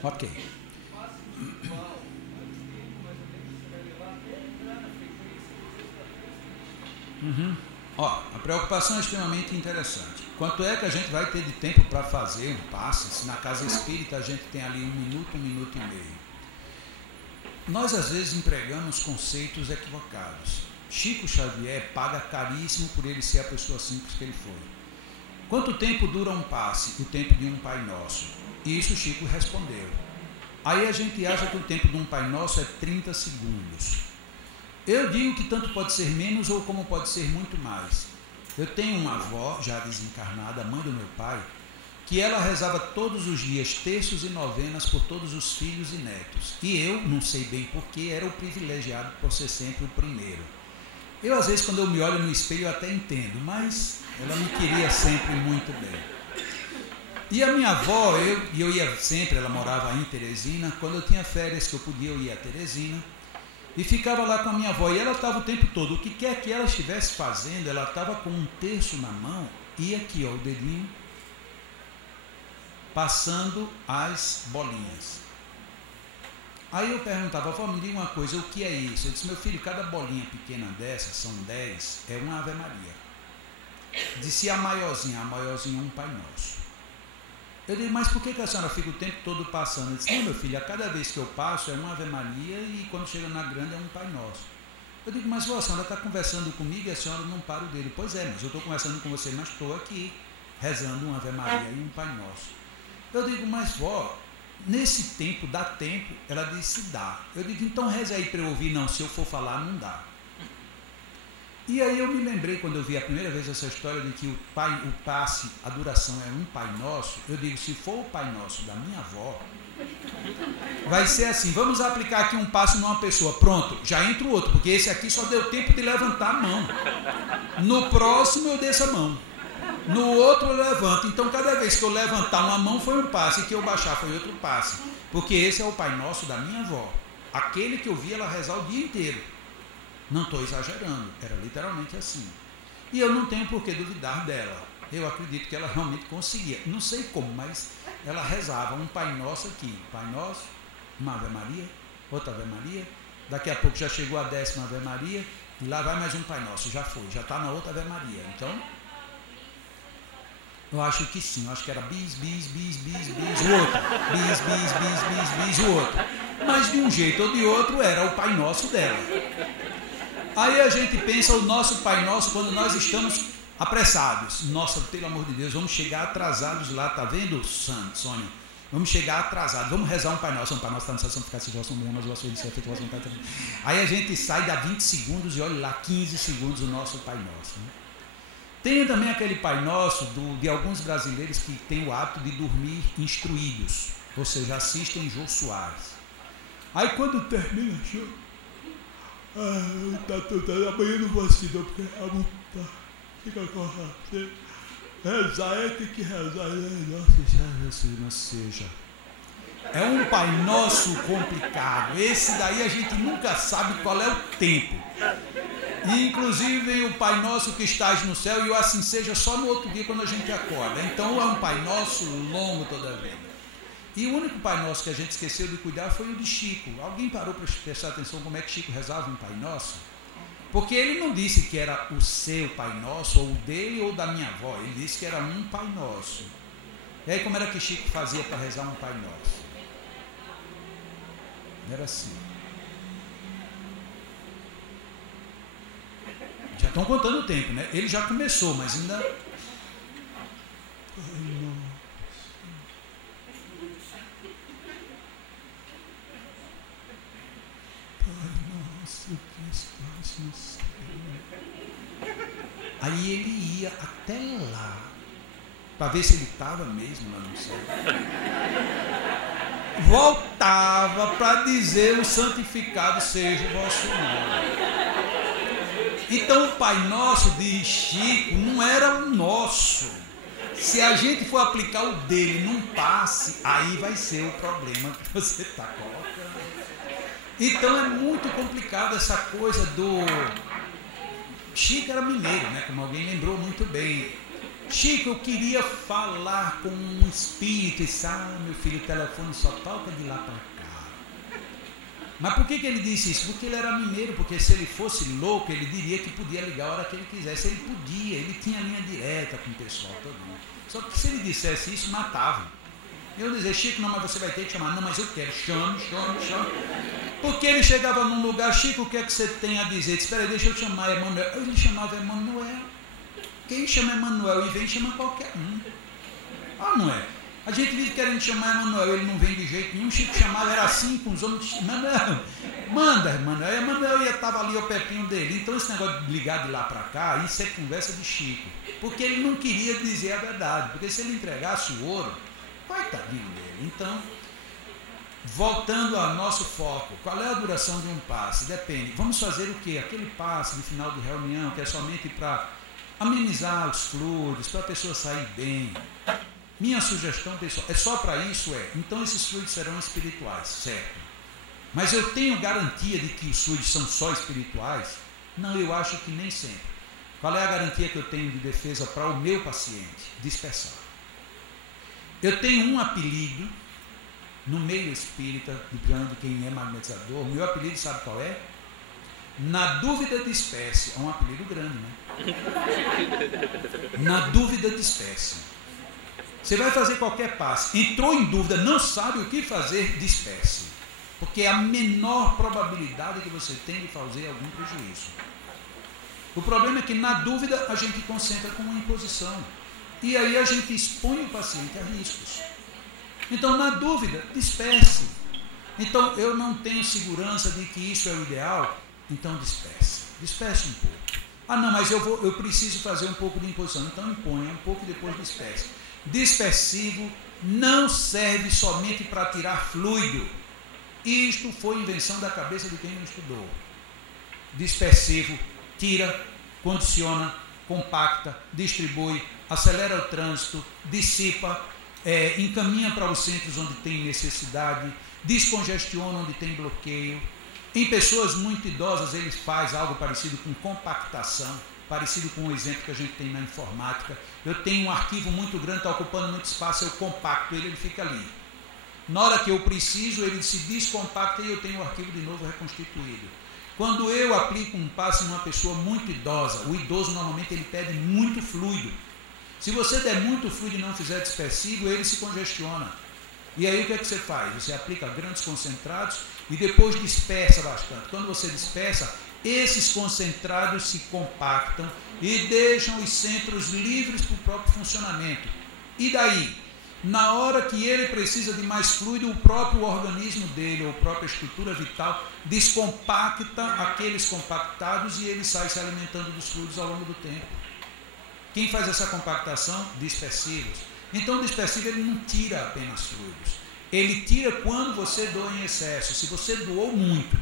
Ok. A preocupação é extremamente interessante. Quanto é que a gente vai ter de tempo para fazer um passe? Se na casa espírita a gente tem ali 1 minuto e meio. Nós às vezes empregamos conceitos equivocados. Chico Xavier paga caríssimo por ele ser a pessoa simples que ele foi. Quanto tempo dura um passe? O tempo de um Pai Nosso. Isso Chico respondeu. Aí a gente acha que o tempo de um Pai Nosso é 30 segundos. Eu digo que tanto pode ser menos ou como pode ser muito mais. Eu tenho uma avó, já desencarnada, mãe do meu pai, que ela rezava todos os dias terços e novenas por todos os filhos e netos. E eu, não sei bem porquê, era o privilegiado por ser sempre o primeiro. Eu, às vezes, quando eu me olho no espelho, eu até entendo, mas ela me queria sempre muito bem. E a minha avó, eu ia sempre, ela morava em Teresina, quando eu tinha férias que eu podia, eu ia a Teresina, e ficava lá com a minha avó, e ela estava o tempo todo, o que quer que ela estivesse fazendo, ela estava com um terço na mão, e aqui, ó, o dedinho, passando as bolinhas. Aí eu perguntava, avó, me diga uma coisa, o que é isso? Eu disse, meu filho, cada bolinha pequena dessa, são 10, é uma Ave Maria. Disse a maiorzinha é um Pai Nosso. Eu digo, mas por que a senhora fica o tempo todo passando? Eu disse, não, meu filho, a cada vez que eu passo é uma Ave Maria e quando chega na grande é um Pai Nosso. Eu digo, mas a senhora está conversando comigo e a senhora não para o dedo. Pois é, mas eu estou conversando com você, mas estou aqui rezando uma Ave Maria e um Pai Nosso. Eu digo, mas vó, nesse tempo, dá tempo? Ela disse, dá. Eu digo, então reza aí para eu ouvir. Não, se eu for falar, não dá. E aí eu me lembrei, quando eu vi a primeira vez essa história de que o passe, a duração é um Pai Nosso, eu digo, se for o Pai Nosso da minha avó, vai ser assim, vamos aplicar aqui um passo numa pessoa, pronto, já entra o outro, porque esse aqui só deu tempo de levantar a mão. No próximo eu desço a mão. No outro eu levanto. Então cada vez que eu levantar uma mão foi um passe, e que eu baixar foi outro passe. Porque esse é o Pai Nosso da minha avó. Aquele que eu vi ela rezar o dia inteiro. Não estou exagerando, era literalmente assim. E eu não tenho por que duvidar dela. Eu acredito que ela realmente conseguia. Não sei como, mas ela rezava um Pai Nosso aqui. Pai Nosso, uma Ave Maria, outra Ave Maria. Daqui a pouco já chegou a 10ª Ave Maria. E lá vai mais um Pai Nosso. Já foi, já está na outra Ave Maria. Então, eu acho que sim. Eu acho que era bis, bis, bis, bis, bis, o outro. Bis, bis, bis, bis, bis, o outro. Mas de um jeito ou de outro era o Pai Nosso dela. Aí a gente pensa o nosso Pai Nosso quando nós estamos apressados. Nossa, pelo amor de Deus, vamos chegar atrasados lá, tá vendo, Sônia? Vamos chegar atrasados, vamos rezar um Pai Nosso. Um Pai Nosso está na estação de ficar se vossa mulher, mas o vosso filho se é feito, vossa vontade. Aí a gente sai, dá 20 segundos e olha lá, 15 segundos o nosso Pai Nosso. Né? Tem também aquele Pai Nosso de alguns brasileiros que têm o hábito de dormir instruídos, ou seja, assistem Jô Soares. Aí quando termina, amanhã eu não vou assistir não, porque a multa fica com você. Rezar tem que rezar. Não seja. É um Pai Nosso complicado. Esse daí a gente nunca sabe qual é o tempo. E, inclusive o Pai Nosso que estás no céu, e o assim seja só no outro dia quando a gente acorda. Então é um Pai Nosso longo toda a vida. E o único Pai Nosso que a gente esqueceu de cuidar foi o de Chico. Alguém parou para prestar atenção como é que Chico rezava um Pai Nosso? Porque ele não disse que era o seu Pai Nosso, ou o dele ou da minha avó. Ele disse que era um Pai Nosso. E aí como era que Chico fazia para rezar um Pai Nosso? Era assim. Já estão contando o tempo, né? Ele já começou, mas ainda... Pai Nosso que estás no céu. Aí ele ia até lá, para ver se ele estava mesmo lá no céu. Voltava para dizer: o santificado seja o vosso nome. Então o Pai Nosso de Chico não era o nosso. Se a gente for aplicar o dele num passe, aí vai ser o problema que você está colocando. Então é muito complicado essa coisa do... Chico era mineiro, né? Como alguém lembrou muito bem. Chico, eu queria falar com um espírito. E disse: meu filho, o telefone só toca de lá para cá. Mas por que ele disse isso? Porque ele era mineiro. Porque se ele fosse louco, ele diria que podia ligar a hora que ele quisesse. Ele podia, ele tinha linha direta com o pessoal todo mundo. Só que se ele dissesse isso, matava. Eu dizia: Chico, não, mas você vai ter que chamar. Não, mas eu quero. Chame. Porque ele chegava num lugar: Chico, o que é que você tem a dizer? Espera aí, deixa eu chamar Emanuel. Ele chamava Emanuel. Quem chama Emanuel e vem, chama qualquer um. Não é? A gente vive querendo chamar Emanuel, ele não vem de jeito nenhum. Chico chamava, era assim com os homens. Emanuel, manda, Emanuel. Emanuel estava ali ao pertinho dele. Então esse negócio de ligar de lá para cá, isso é conversa de Chico. Porque ele não queria dizer a verdade. Porque se ele entregasse o ouro, coitadinho dele. Então, voltando ao nosso foco, qual é a duração de um passe? Depende. Vamos fazer o quê? Aquele passe de final de reunião, que é somente para amenizar os fluidos, para a pessoa sair bem. Minha sugestão, pessoal, é só para isso? Então esses fluidos serão espirituais, certo? Mas eu tenho garantia de que os fluidos são só espirituais? Não, eu acho que nem sempre. Qual é a garantia que eu tenho de defesa para o meu paciente? Dispersar. Eu tenho um apelido no meio espírita, de quem é magnetizador. O meu apelido, sabe qual é? Na dúvida, disperse. É um apelido grande, né? Na dúvida, disperse. Você vai fazer qualquer passe, entrou em dúvida, não sabe o que fazer, disperse. Porque é a menor probabilidade que você tem de fazer algum prejuízo. O problema é que na dúvida a gente concentra com uma imposição. E aí a gente expõe o paciente a riscos. Então, na dúvida, disperse. Então, eu não tenho segurança de que isso é o ideal, então disperse. Disperse um pouco. Ah, não, mas eu preciso fazer um pouco de imposição. Então imponha um pouco e depois disperse. Dispersivo não serve somente para tirar fluido. Isto foi invenção da cabeça de quem não estudou. Dispersivo tira, condiciona, compacta, distribui, acelera o trânsito, dissipa, encaminha para os centros onde tem necessidade, descongestiona onde tem bloqueio. Em pessoas muito idosas, ele faz algo parecido com compactação, parecido com o exemplo que a gente tem na informática. Eu tenho um arquivo muito grande, está ocupando muito espaço, eu compacto ele fica ali. Na hora que eu preciso, ele se descompacta e eu tenho o arquivo de novo reconstituído. Quando eu aplico um passe em uma pessoa muito idosa, o idoso normalmente ele pede muito fluido. Se você der muito fluido e não fizer dispersivo, ele se congestiona. E aí o que é que você faz? Você aplica grandes concentrados e depois dispersa bastante. Quando você dispersa, esses concentrados se compactam e deixam os centros livres para o próprio funcionamento. E daí? Na hora que ele precisa de mais fluido, o próprio organismo dele, ou a própria estrutura vital, descompacta aqueles compactados e ele sai se alimentando dos fluidos ao longo do tempo. Quem faz essa compactação? Dispersivos. Então o dispersivo ele não tira apenas fluidos. Ele tira quando você doa em excesso. Se você doou muito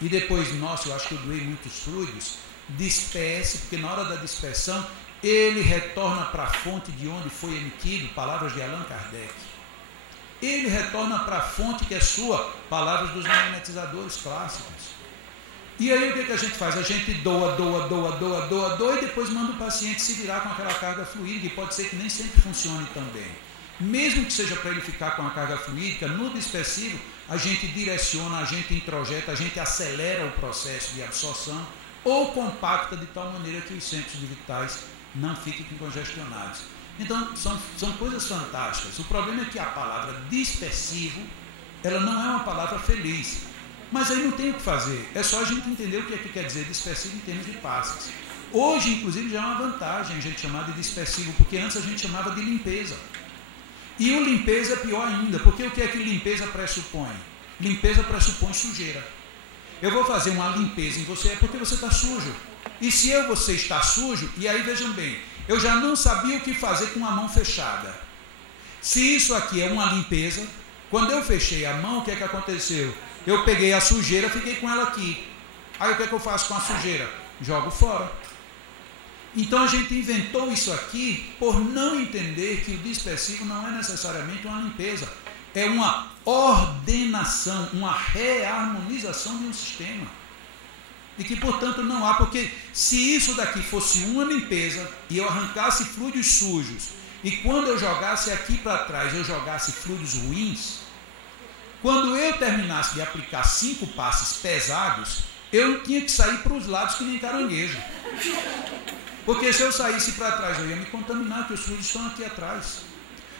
e depois, nossa, eu acho que eu doei muitos fluidos, disperse, porque na hora da dispersão ele retorna para a fonte de onde foi emitido, palavras de Allan Kardec. Ele retorna para a fonte que é sua, palavras dos magnetizadores clássicos. E aí o que a gente faz? A gente doa e depois manda o paciente se virar com aquela carga fluídica, e pode ser que nem sempre funcione tão bem. Mesmo que seja para ele ficar com a carga fluídica, no dispersivo a gente direciona, a gente introjeta, a gente acelera o processo de absorção ou compacta de tal maneira que os centros vitais não fiquem congestionados. Então, são coisas fantásticas. O problema é que a palavra dispersivo, ela não é uma palavra feliz. Mas aí não tem o que fazer. É só a gente entender o que é que quer dizer dispersivo em termos de passes. Hoje, inclusive, já é uma vantagem a gente chamar de dispersivo, porque antes a gente chamava de limpeza. E o limpeza é pior ainda, porque o que é que limpeza pressupõe? Limpeza pressupõe sujeira. Eu vou fazer uma limpeza em você, é porque você está sujo. E se você está sujo, e aí vejam bem, eu já não sabia o que fazer com a mão fechada. Se isso aqui é uma limpeza, quando eu fechei a mão, o que é que aconteceu? Eu peguei a sujeira, fiquei com ela aqui. Aí o que é que eu faço com a sujeira? Jogo fora. Então a gente inventou isso aqui por não entender que o dispersivo não é necessariamente uma limpeza. É uma ordenação, uma reharmonização de um sistema. E que, portanto, não há, porque se isso daqui fosse uma limpeza e eu arrancasse fluidos sujos e quando eu jogasse aqui para trás eu jogasse fluidos ruins, quando eu terminasse de aplicar 5 passes pesados, eu tinha que sair para os lados que nem caranguejo. Porque se eu saísse para trás eu ia me contaminar, porque os fluidos estão aqui atrás.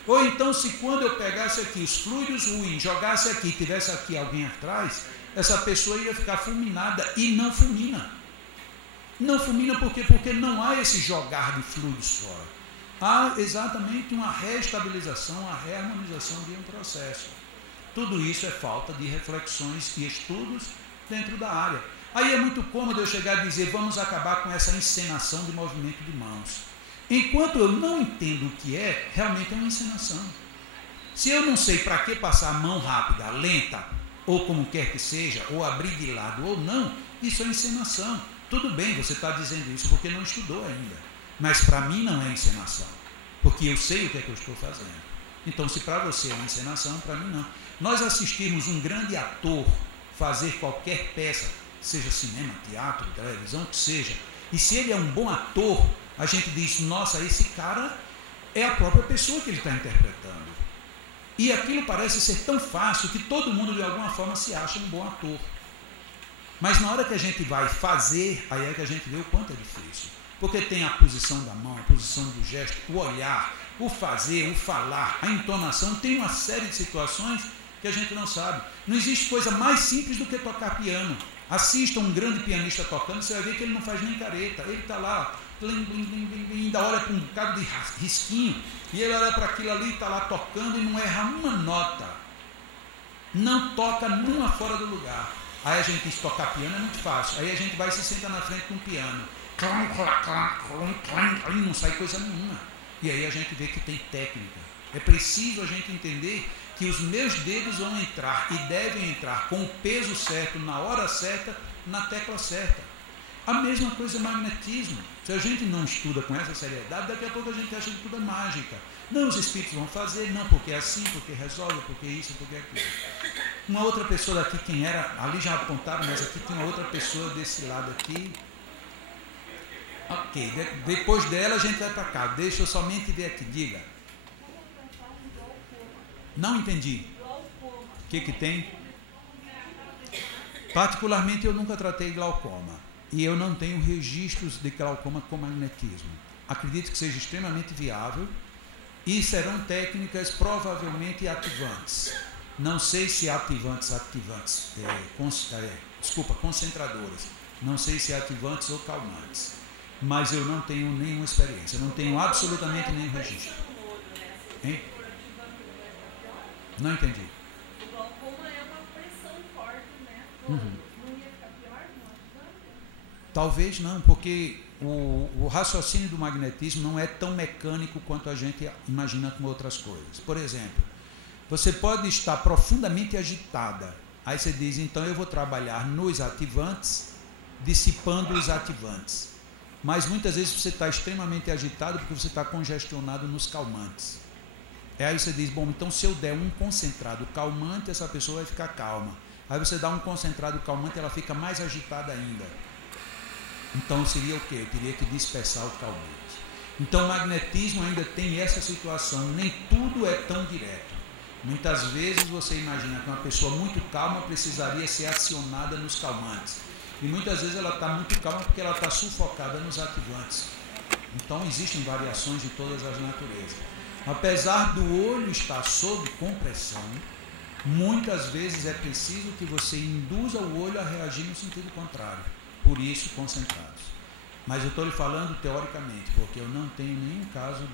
Ou então, se quando eu pegasse aqui os fluidos ruins, jogasse aqui e tivesse aqui alguém atrás, essa pessoa ia ficar fulminada e não fulmina. Não fulmina por quê? Porque não há esse jogar de fluidos fora. Há exatamente uma reestabilização, uma reharmonização de um processo. Tudo isso é falta de reflexões e estudos dentro da área. Aí é muito cômodo eu chegar a dizer, vamos acabar com essa encenação de movimento de mãos. Enquanto eu não entendo o que é, realmente é uma encenação. Se eu não sei para que passar a mão rápida, lenta, ou como quer que seja, ou abrir de lado ou não, isso é encenação. Tudo bem, você está dizendo isso porque não estudou ainda. Mas para mim não é encenação, porque eu sei o que é que eu estou fazendo. Então, se para você é uma encenação, para mim não. Nós assistirmos um grande ator fazer qualquer peça, seja cinema, teatro, televisão, que seja, e se ele é um bom ator, a gente diz, nossa, esse cara é a própria pessoa que ele está interpretando. E aquilo parece ser tão fácil que todo mundo de alguma forma se acha um bom ator. Mas na hora que a gente vai fazer, aí é que a gente vê o quanto é difícil. Porque tem a posição da mão, a posição do gesto, o olhar, o fazer, o falar, a entonação, tem uma série de situações que a gente não sabe. Não existe coisa mais simples do que tocar piano. Assista um grande pianista tocando, você vai ver que ele não faz nem careta. Ele está lá, blim, blim, blim, blim, blim, ainda olha para um bocado de risquinho, e ele olha para aquilo ali e está lá tocando e não erra uma nota. Não toca numa fora do lugar. Aí a gente diz, tocar piano é muito fácil. Aí a gente vai e se senta na frente de um piano. Não sai coisa nenhuma. E aí a gente vê que tem técnica. É preciso a gente entender que os meus dedos vão entrar e devem entrar com o peso certo, na hora certa, na tecla certa. A mesma coisa é magnetismo. Se a gente não estuda com essa seriedade, daqui a pouco a gente acha que tudo é mágica. Não, os espíritos vão fazer, não, porque é assim, porque resolve, porque isso, porque aquilo. Uma outra pessoa daqui, quem era, ali já apontaram, mas aqui tem uma outra pessoa desse lado aqui. Ok, depois dela a gente vai para cá. Deixa eu somente ver aqui, diga. Não entendi. O que tem? Particularmente eu nunca tratei glaucoma. E eu não tenho registros de glaucoma com magnetismo. Acredito que seja extremamente viável e serão técnicas provavelmente ativantes. Não sei se concentradoras. Não sei se ativantes ou calmantes. Mas eu não tenho nenhuma experiência. Eu não tenho absolutamente nenhum registro. Hein? Não entendi. O glaucoma é uma pressão forte, né? Não ia ficar pior com o ativante? Talvez não, porque o raciocínio do magnetismo não é tão mecânico quanto a gente imagina com outras coisas. Por exemplo, você pode estar profundamente agitada. Aí você diz, então eu vou trabalhar nos ativantes, dissipando os ativantes. Mas muitas vezes você está extremamente agitado porque você está congestionado nos calmantes. Aí você diz, bom, então se eu der um concentrado calmante, essa pessoa vai ficar calma. Aí você dá um concentrado calmante, ela fica mais agitada ainda. Então seria o quê? Eu teria que dispersar o calmante. Então o magnetismo ainda tem essa situação, nem tudo é tão direto. Muitas vezes você imagina que uma pessoa muito calma precisaria ser acionada nos calmantes. E muitas vezes ela está muito calma porque ela está sufocada nos ativantes. Então existem variações de todas as naturezas. Apesar do olho estar sob compressão, muitas vezes é preciso que você induza o olho a reagir no sentido contrário. Por isso, concentrados. Mas eu estou lhe falando teoricamente, porque eu não tenho nenhum caso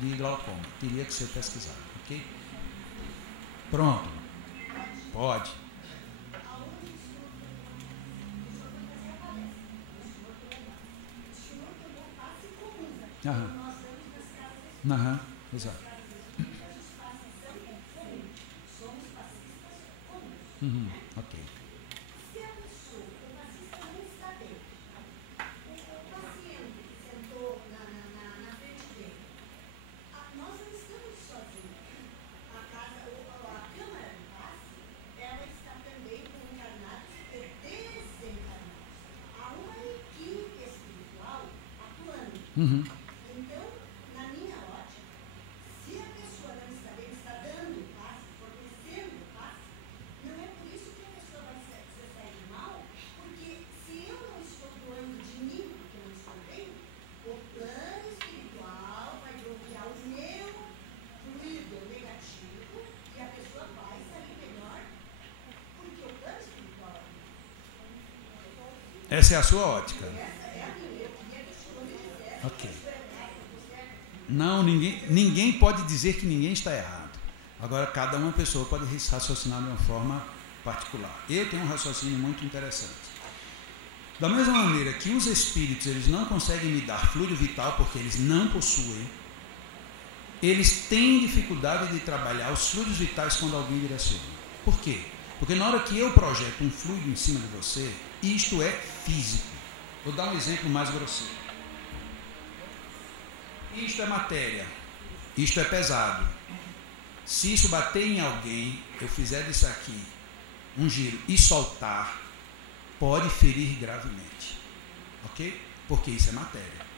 de glaucoma. Teria que ser pesquisado, ok? Pronto. Pode. Aham, exato. Ok. Se a pessoa, o passista não está bem, o paciente sentou na frente dele, nós não estamos sozinhos. A câmara de passe, ela está também com encarnados e desencarnados. Há uma equipe espiritual atuando. Então, na minha ótica, se a pessoa não está bem, está dando passe, fornecendo passe, não é por isso que a pessoa vai se sair mal, porque se eu não estou doando de mim, porque eu não estou bem, o plano espiritual vai bloquear o meu fluido negativo e a pessoa vai sair melhor, porque o plano espiritual Essa é a sua ótica. essa é a minha, eu queria que o senhor me dissesse. Ok. Não, ninguém pode dizer que ninguém está errado. Agora, cada uma pessoa pode raciocinar de uma forma particular. Eu tenho um raciocínio muito interessante. Da mesma maneira que os espíritos eles não conseguem me dar fluido vital porque eles não possuem, eles têm dificuldade de trabalhar os fluidos vitais quando alguém direciona. Por quê? Porque na hora que eu projeto um fluido em cima de você, isto é físico. Vou dar um exemplo mais grosseiro. Isto é matéria, isto é pesado. Se isso bater em alguém, eu fizer disso aqui um giro e soltar, pode ferir gravemente, ok? Porque isso é matéria.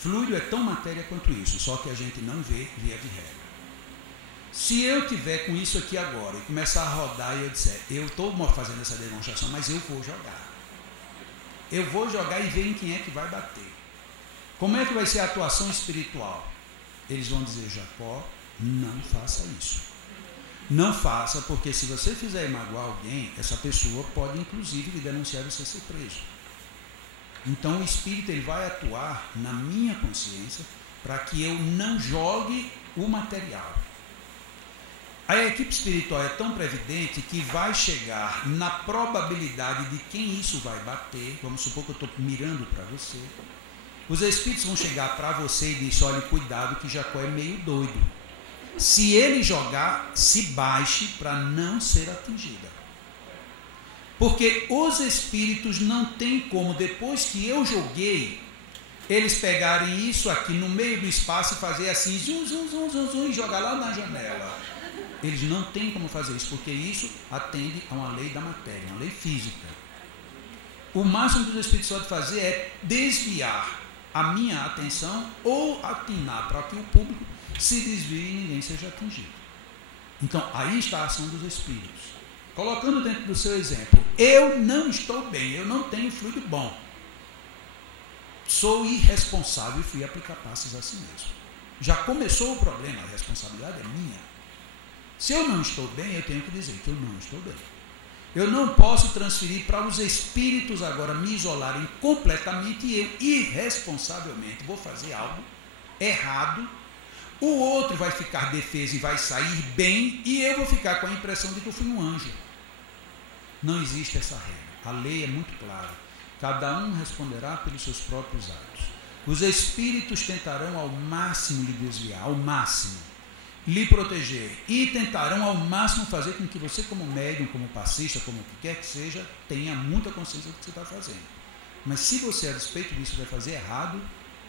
Fluido é tão matéria quanto isso, só que a gente não vê via de regra. Se eu tiver com isso aqui agora e começar a rodar e eu disser, eu estou fazendo essa demonstração, mas eu vou jogar. Eu vou jogar e ver em quem é que vai bater. Como é que vai ser a atuação espiritual? Eles vão dizer, Jacó, não faça isso. Não faça, porque se você fizer magoar alguém, essa pessoa pode inclusive lhe denunciar e você ser preso. Então o Espírito ele vai atuar na minha consciência para que eu não jogue o material. A equipe espiritual é tão previdente que vai chegar na probabilidade de quem isso vai bater. Vamos supor que eu estou mirando para você. Os espíritos vão chegar para você e dizer: olha, cuidado que Jacó é meio doido. Se ele jogar, se baixe para não ser atingida. Porque os espíritos não têm como, depois que eu joguei, eles pegarem isso aqui no meio do espaço e fazer assim, zum, zum, zum, zum, zum, e jogar lá na janela. Eles não têm como fazer isso, porque isso atende a uma lei da matéria, uma lei física. O máximo que os espíritos podem fazer é desviar a minha atenção ou atinar para que o público se desvie e ninguém seja atingido. Então, aí está a ação dos espíritos. Colocando dentro do seu exemplo, eu não estou bem, eu não tenho fluido bom. Sou irresponsável e fui aplicar passes a si mesmo. Já começou o problema, a responsabilidade é minha. Se eu não estou bem, eu tenho que dizer que eu não estou bem. Eu não posso transferir para os espíritos agora me isolarem completamente e eu, irresponsavelmente, vou fazer algo errado. O outro vai ficar defeso e vai sair bem e eu vou ficar com a impressão de que eu fui um anjo. Não existe essa regra. A lei é muito clara. Cada um responderá pelos seus próprios atos. Os espíritos tentarão ao máximo lhe desviar, ao máximo, lhe proteger e tentarão ao máximo fazer com que você, como médium, como passista, como o que quer que seja, tenha muita consciência do que você está fazendo. Mas se você, a respeito disso, vai fazer errado,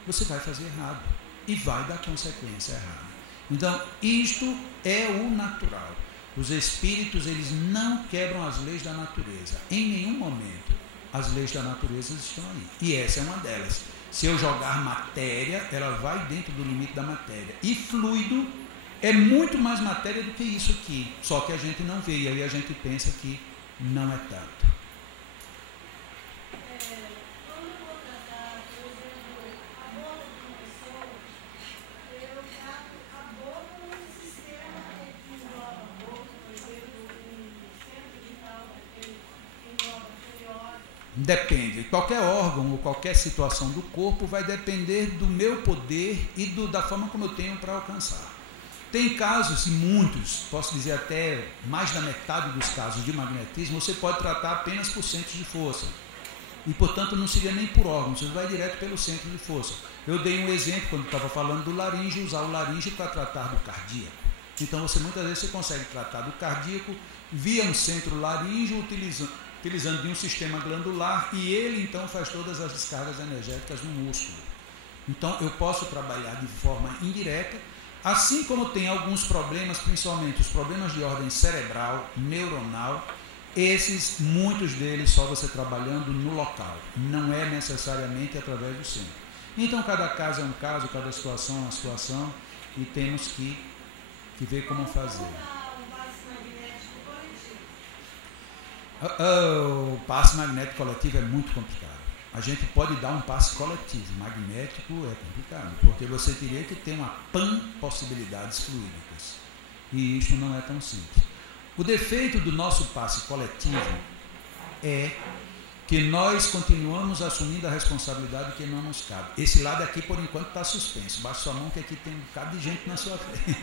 você vai fazer errado e vai dar consequência errada. Então, isto é o natural. Os espíritos, eles não quebram as leis da natureza. Em nenhum momento, as leis da natureza estão aí. E essa é uma delas. Se eu jogar matéria, ela vai dentro do limite da matéria. E fluido é muito mais matéria do que isso aqui. Só que a gente não vê, e aí a gente pensa que não é tanto. Quando eu vou tratar, por exemplo, a boca de uma pessoa, eu trato a boca num sistema que engloba a boca, por exemplo, um centro vital que engloba a tireoide. Depende. Qualquer órgão ou qualquer situação do corpo vai depender do meu poder e da forma como eu tenho para alcançar. Tem casos, e muitos, posso dizer até mais da metade dos casos de magnetismo, você pode tratar apenas por centros de força. E, portanto, não seria nem por órgão, você vai direto pelo centro de força. Eu dei um exemplo, quando estava falando do laríngeo, usar o laríngeo para tratar do cardíaco. Então, muitas vezes você consegue tratar do cardíaco via um centro laríngeo, utilizando de um sistema glandular, e ele, então, faz todas as descargas energéticas no músculo. Então, eu posso trabalhar de forma indireta, assim como tem alguns problemas, principalmente os problemas de ordem cerebral, neuronal, esses, muitos deles, só você trabalhando no local, não é necessariamente através do centro. Então, cada caso é um caso, cada situação é uma situação, e temos que ver como fazer. O passe magnético coletivo é muito complicado. A gente pode dar um passe coletivo, magnético é complicado, porque você teria que ter uma possibilidades fluídicas. E isso não é tão simples. O defeito do nosso passe coletivo é que nós continuamos assumindo a responsabilidade que não nos cabe. Esse lado aqui, por enquanto, está suspenso. Baixa sua mão que aqui tem um bocado de gente na sua frente.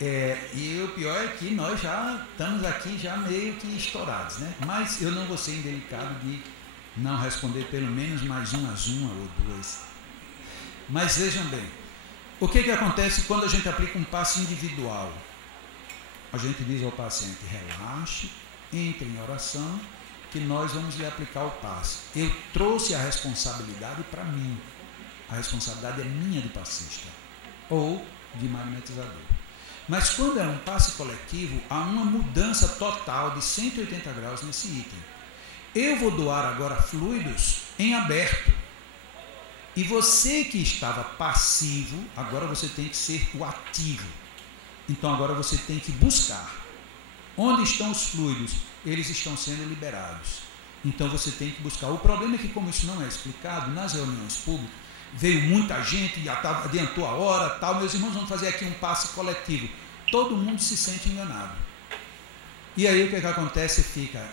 E o pior é que nós já estamos aqui já meio que estourados, né? Mas eu não vou ser indelicado de não responder pelo menos mais uma ou duas. Mas vejam bem, o que acontece quando a gente aplica um passe individual? A gente diz ao paciente: relaxe, entre em oração, que nós vamos lhe aplicar o passe. Eu trouxe a responsabilidade para mim. A responsabilidade é minha de passista ou de magnetizador. Mas quando é um passe coletivo, há uma mudança total de 180 graus nesse item. Eu vou doar agora fluidos em aberto. E você que estava passivo, agora você tem que ser o ativo. Então agora você tem que buscar. Onde estão os fluidos? Eles estão sendo liberados. Então você tem que buscar. O problema é que, como isso não é explicado, nas reuniões públicas, veio muita gente, já adiantou a hora, tal, meus irmãos, vamos fazer aqui um passe coletivo. Todo mundo se sente enganado. E aí o que acontece? Fica,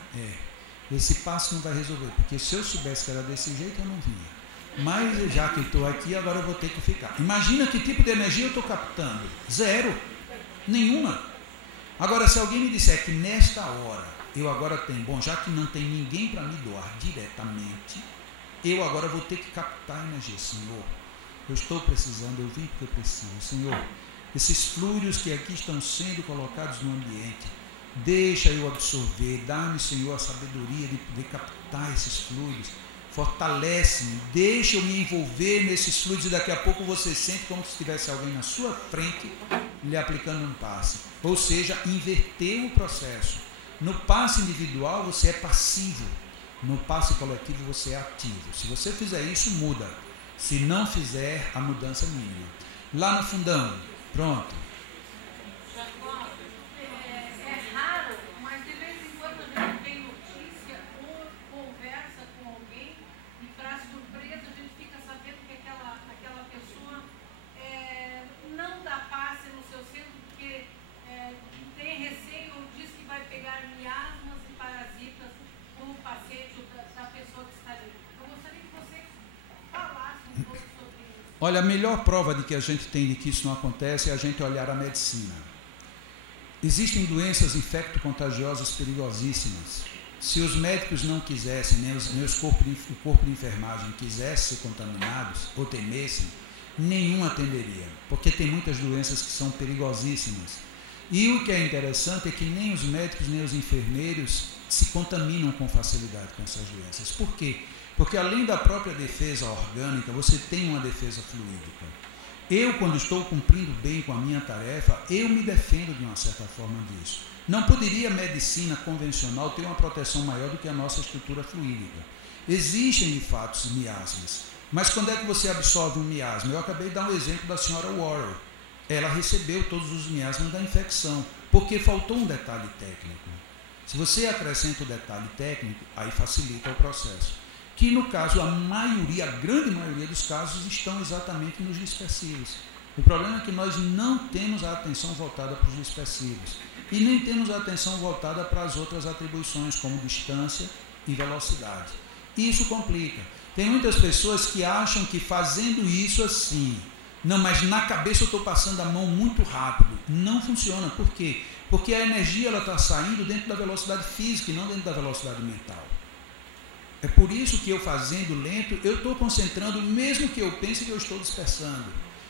esse passe não vai resolver, porque se eu soubesse que era desse jeito, eu não vinha. Mas já que estou aqui, agora eu vou ter que ficar. Imagina que tipo de energia eu estou captando. Zero. Nenhuma. Agora, se alguém me disser que nesta hora, eu agora tenho, bom, já que não tem ninguém para me doar diretamente, eu agora vou ter que captar a energia. Senhor, eu estou precisando, eu vim porque eu preciso. Senhor, esses fluidos que aqui estão sendo colocados no ambiente, deixa eu absorver, dá-me, Senhor, a sabedoria de poder captar esses fluidos, fortalece-me, deixa eu me envolver nesses fluidos e daqui a pouco você sente como se tivesse alguém na sua frente lhe aplicando um passe. Ou seja, inverter o processo. No passe individual você é passivo, no passe coletivo você é ativo. Se você fizer isso, muda. Se não fizer, a mudança é mínima. Lá no fundão, pronto. É raro, mas de vez em quando a gente tem notícia ou conversa com alguém e para surpresa a gente fica sabendo que aquela pessoa não dá passe no seu centro porque tem receio ou diz que vai pegar miasmas e parasitas com o paciente da pessoa que está ali. Eu gostaria que você falasse um pouco sobre isso. Olha, a melhor prova de que a gente tem de que isso não acontece é a gente olhar a medicina. Existem doenças infecto-contagiosas perigosíssimas. Se os médicos não quisessem, nem o corpo de enfermagem quisesse ser contaminados ou temessem, nenhum atenderia, porque tem muitas doenças que são perigosíssimas. E o que é interessante é que nem os médicos nem os enfermeiros se contaminam com facilidade com essas doenças. Por quê? Porque além da própria defesa orgânica, você tem uma defesa fluídica. Eu, quando estou cumprindo bem com a minha tarefa, eu me defendo de uma certa forma disso. Não poderia a medicina convencional ter uma proteção maior do que a nossa estrutura fluídica. Existem, de fato, os miasmas. Mas quando é que você absorve um miasma? Eu acabei de dar um exemplo da senhora Warren. Ela recebeu todos os miasmas da infecção, porque faltou um detalhe técnico. Se você acrescenta o detalhe técnico, aí facilita o processo. Que no caso, a grande maioria dos casos estão exatamente nos dispersivos. O problema é que nós não temos a atenção voltada para os dispersivos e nem temos a atenção voltada para as outras atribuições, como distância e velocidade. Isso complica. Tem muitas pessoas que acham que fazendo isso assim, não, mas na cabeça eu estou passando a mão muito rápido. Não funciona. Por quê? Porque a energia está saindo dentro da velocidade física e não dentro da velocidade mental. É por isso que eu fazendo lento, eu estou concentrando, mesmo que eu pense que eu estou dispersando.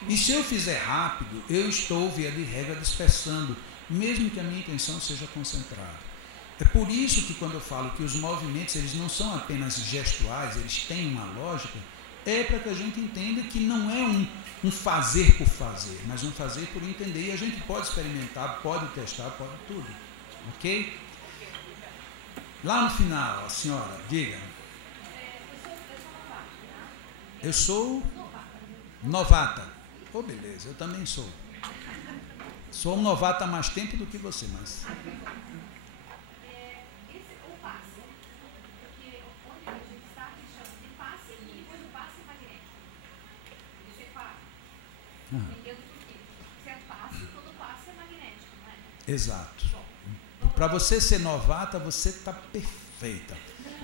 E se eu fizer rápido, eu estou, via de regra, dispersando, mesmo que a minha intenção seja concentrar. É por isso que quando eu falo que os movimentos eles não são apenas gestuais, eles têm uma lógica, é para que a gente entenda que não é um fazer por fazer, mas um fazer por entender. E a gente pode experimentar, pode testar, pode tudo. Ok? Lá no final, a senhora, diga. Eu sou novata. Oh, beleza, eu também sou. Sou um novato há mais tempo do que você, mas... O passe, porque onde a gente está, a gente chama de passe e depois o passe magnético. Eles separam. Entendo por quê. Se é passe, todo passe é magnético, não é? Exato. Para você ser novata, você está perfeita.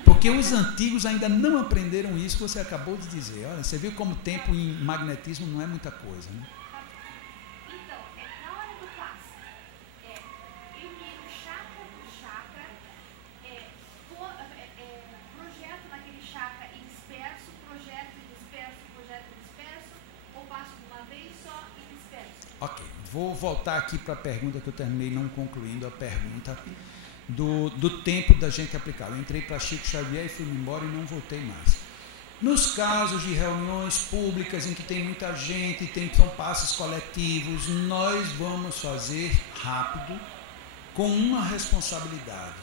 Porque os antigos ainda não aprenderam isso que você acabou de dizer. Olha, você viu como o tempo em magnetismo não é muita coisa, né? Então, na hora do passe, eu miro chakra por chakra, projeto naquele chakra e disperso, projeto e disperso, ou passo de uma vez só e disperso. Ok, vou voltar aqui para a pergunta que eu terminei não concluindo a pergunta do tempo da gente aplicar. Eu entrei para Chico Xavier e fui embora e não voltei mais. Nos casos de reuniões públicas em que tem muita gente, são passes coletivos, nós vamos fazer rápido, com uma responsabilidade.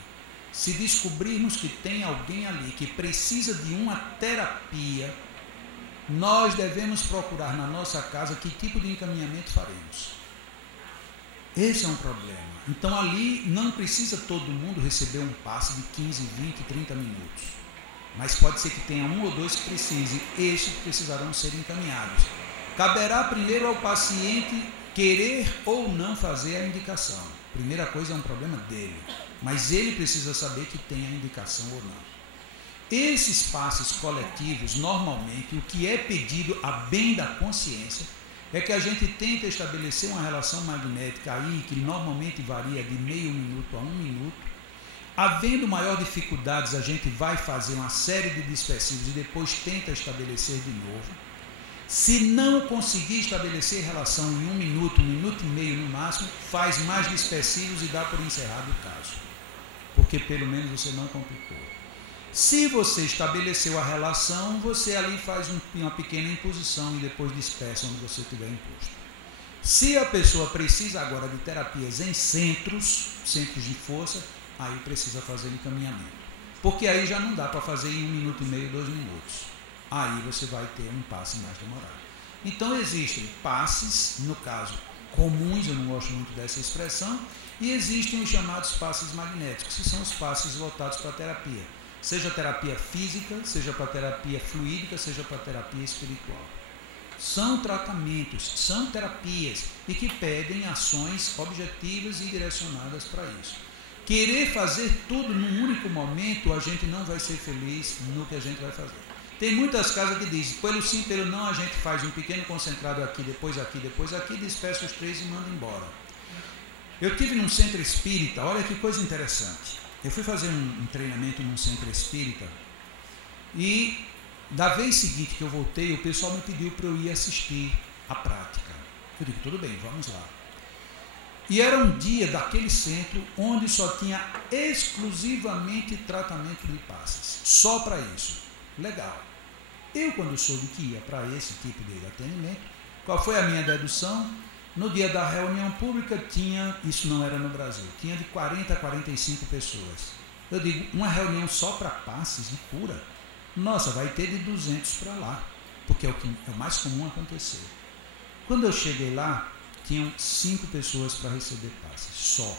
Se descobrirmos que tem alguém ali que precisa de uma terapia, nós devemos procurar na nossa casa que tipo de encaminhamento faremos. Esse é um problema. Então ali não precisa todo mundo receber um passe de 15, 20, 30 minutos. Mas pode ser que tenha um ou dois que precisem. Estes precisarão ser encaminhados. Caberá primeiro ao paciente querer ou não fazer a indicação. Primeira coisa é um problema dele. Mas ele precisa saber que tem a indicação ou não. Esses passes coletivos, normalmente, o que é pedido a bem da consciência é que a gente tenta estabelecer uma relação magnética aí, que normalmente varia de meio minuto a 1 minuto. Havendo maior dificuldades, a gente vai fazer uma série de dispersivos e depois tenta estabelecer de novo. Se não conseguir estabelecer relação em 1 minuto, 1 minuto e meio no máximo, faz mais dispersivos e dá por encerrado o caso. Porque pelo menos você não complicou. Se você estabeleceu a relação, você ali faz uma pequena imposição e depois dispersa onde você tiver imposto. Se a pessoa precisa agora de terapias em centros de força, aí precisa fazer encaminhamento. Porque aí já não dá para fazer em 1 minuto e meio, 2 minutos. Aí você vai ter um passe mais demorado. Então existem passes, no caso comuns, eu não gosto muito dessa expressão, e existem os chamados passes magnéticos, que são os passes voltados para a terapia. Seja terapia física, seja para terapia fluídica, seja para terapia espiritual. São tratamentos, são terapias e que pedem ações objetivas e direcionadas para isso. Querer fazer tudo num único momento, a gente não vai ser feliz no que a gente vai fazer. Tem muitas casas que dizem, pelo sim, pelo não, a gente faz um pequeno concentrado aqui, depois aqui, dispersa os 3 e manda embora. Eu tive num centro espírita, olha que coisa interessante. Eu fui fazer um treinamento num centro espírita e da vez seguinte que eu voltei, o pessoal me pediu para eu ir assistir a prática. Eu digo, tudo bem, vamos lá. E era um dia daquele centro onde só tinha exclusivamente tratamento de passes. Só para isso. Legal. Eu, quando soube que ia para esse tipo de atendimento, qual foi a minha dedução? No dia da reunião pública tinha, isso não era no Brasil, tinha de 40 a 45 pessoas. Eu digo, uma reunião só para passes de cura? Nossa, vai ter de 200 para lá, porque é o mais comum acontecer. Quando eu cheguei lá, tinham 5 pessoas para receber passes, só.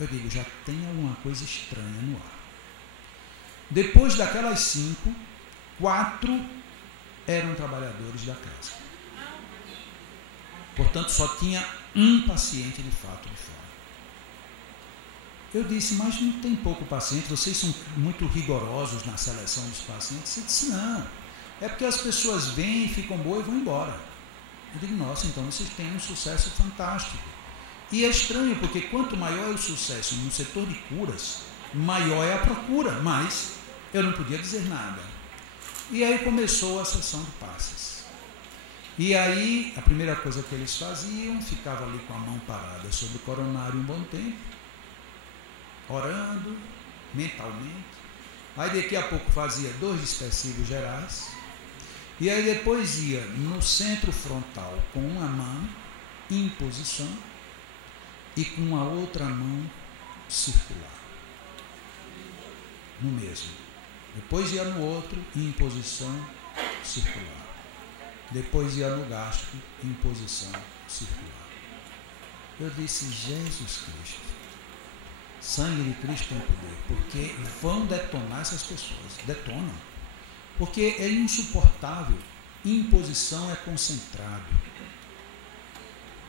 Eu digo, já tem alguma coisa estranha no ar. Depois daquelas 5, 4 eram trabalhadores da casa. Portanto, só tinha um paciente de fato de fora. Eu disse, mas não tem pouco paciente, vocês são muito rigorosos na seleção dos pacientes. Ele disse, não, é porque as pessoas vêm, ficam boas e vão embora. Eu digo, nossa, então vocês têm um sucesso fantástico. E é estranho, porque quanto maior é o sucesso no setor de curas, maior é a procura, mas eu não podia dizer nada. E aí começou a sessão de passes. E aí, a primeira coisa que eles faziam, ficava ali com a mão parada sobre o coronário um bom tempo, orando, mentalmente. Aí daqui a pouco fazia 2 dispersivos gerais. E aí depois ia no centro frontal com uma mão em posição e com a outra mão circular. No mesmo. Depois ia no outro em posição circular. Depois ia no gástrico em posição circular. Eu disse, Jesus Cristo, sangue de Cristo tem poder, porque vão detonar essas pessoas, detonam. Porque é insuportável, imposição é concentrado,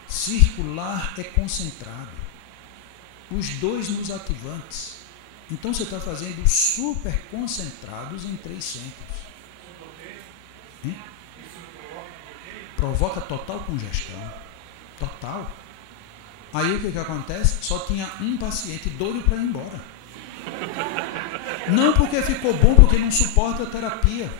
circular é concentrado, os 2 nos ativantes. Então você está fazendo super concentrados em 3 centros. Provoca total congestão. Total. Aí o que acontece? Só tinha um paciente doido para ir embora. Não porque ficou bom, porque não suporta a terapia.